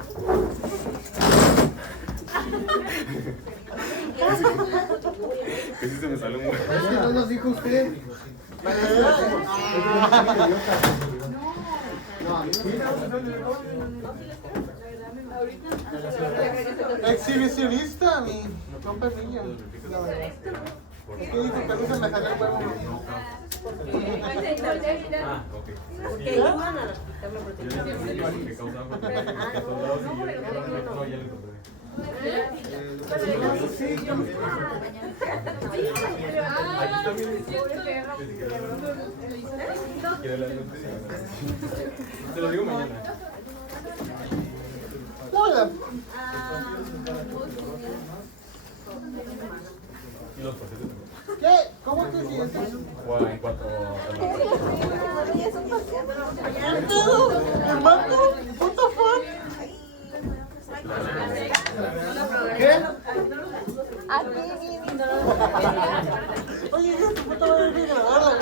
Que sí se me sale un huevo. Es que no nos dijo usted. No, a mí Exhibicionista, mi compa Niño. Es que dice que a mí se me sale el huevo. Ah, ok. Porque ayudan a quitarme Yo protección. le dije que causaba protección. Que soldados y yo no, ya lo encontré. Aquí también. ¿Quiere la noche? Te lo digo mañana. Hola. Y los pacientes. ¿Qué? ¿Cómo te sientes? En cuanto Hermano, what the fuck? ¿Qué? Oye, tu puta madre, grabarla,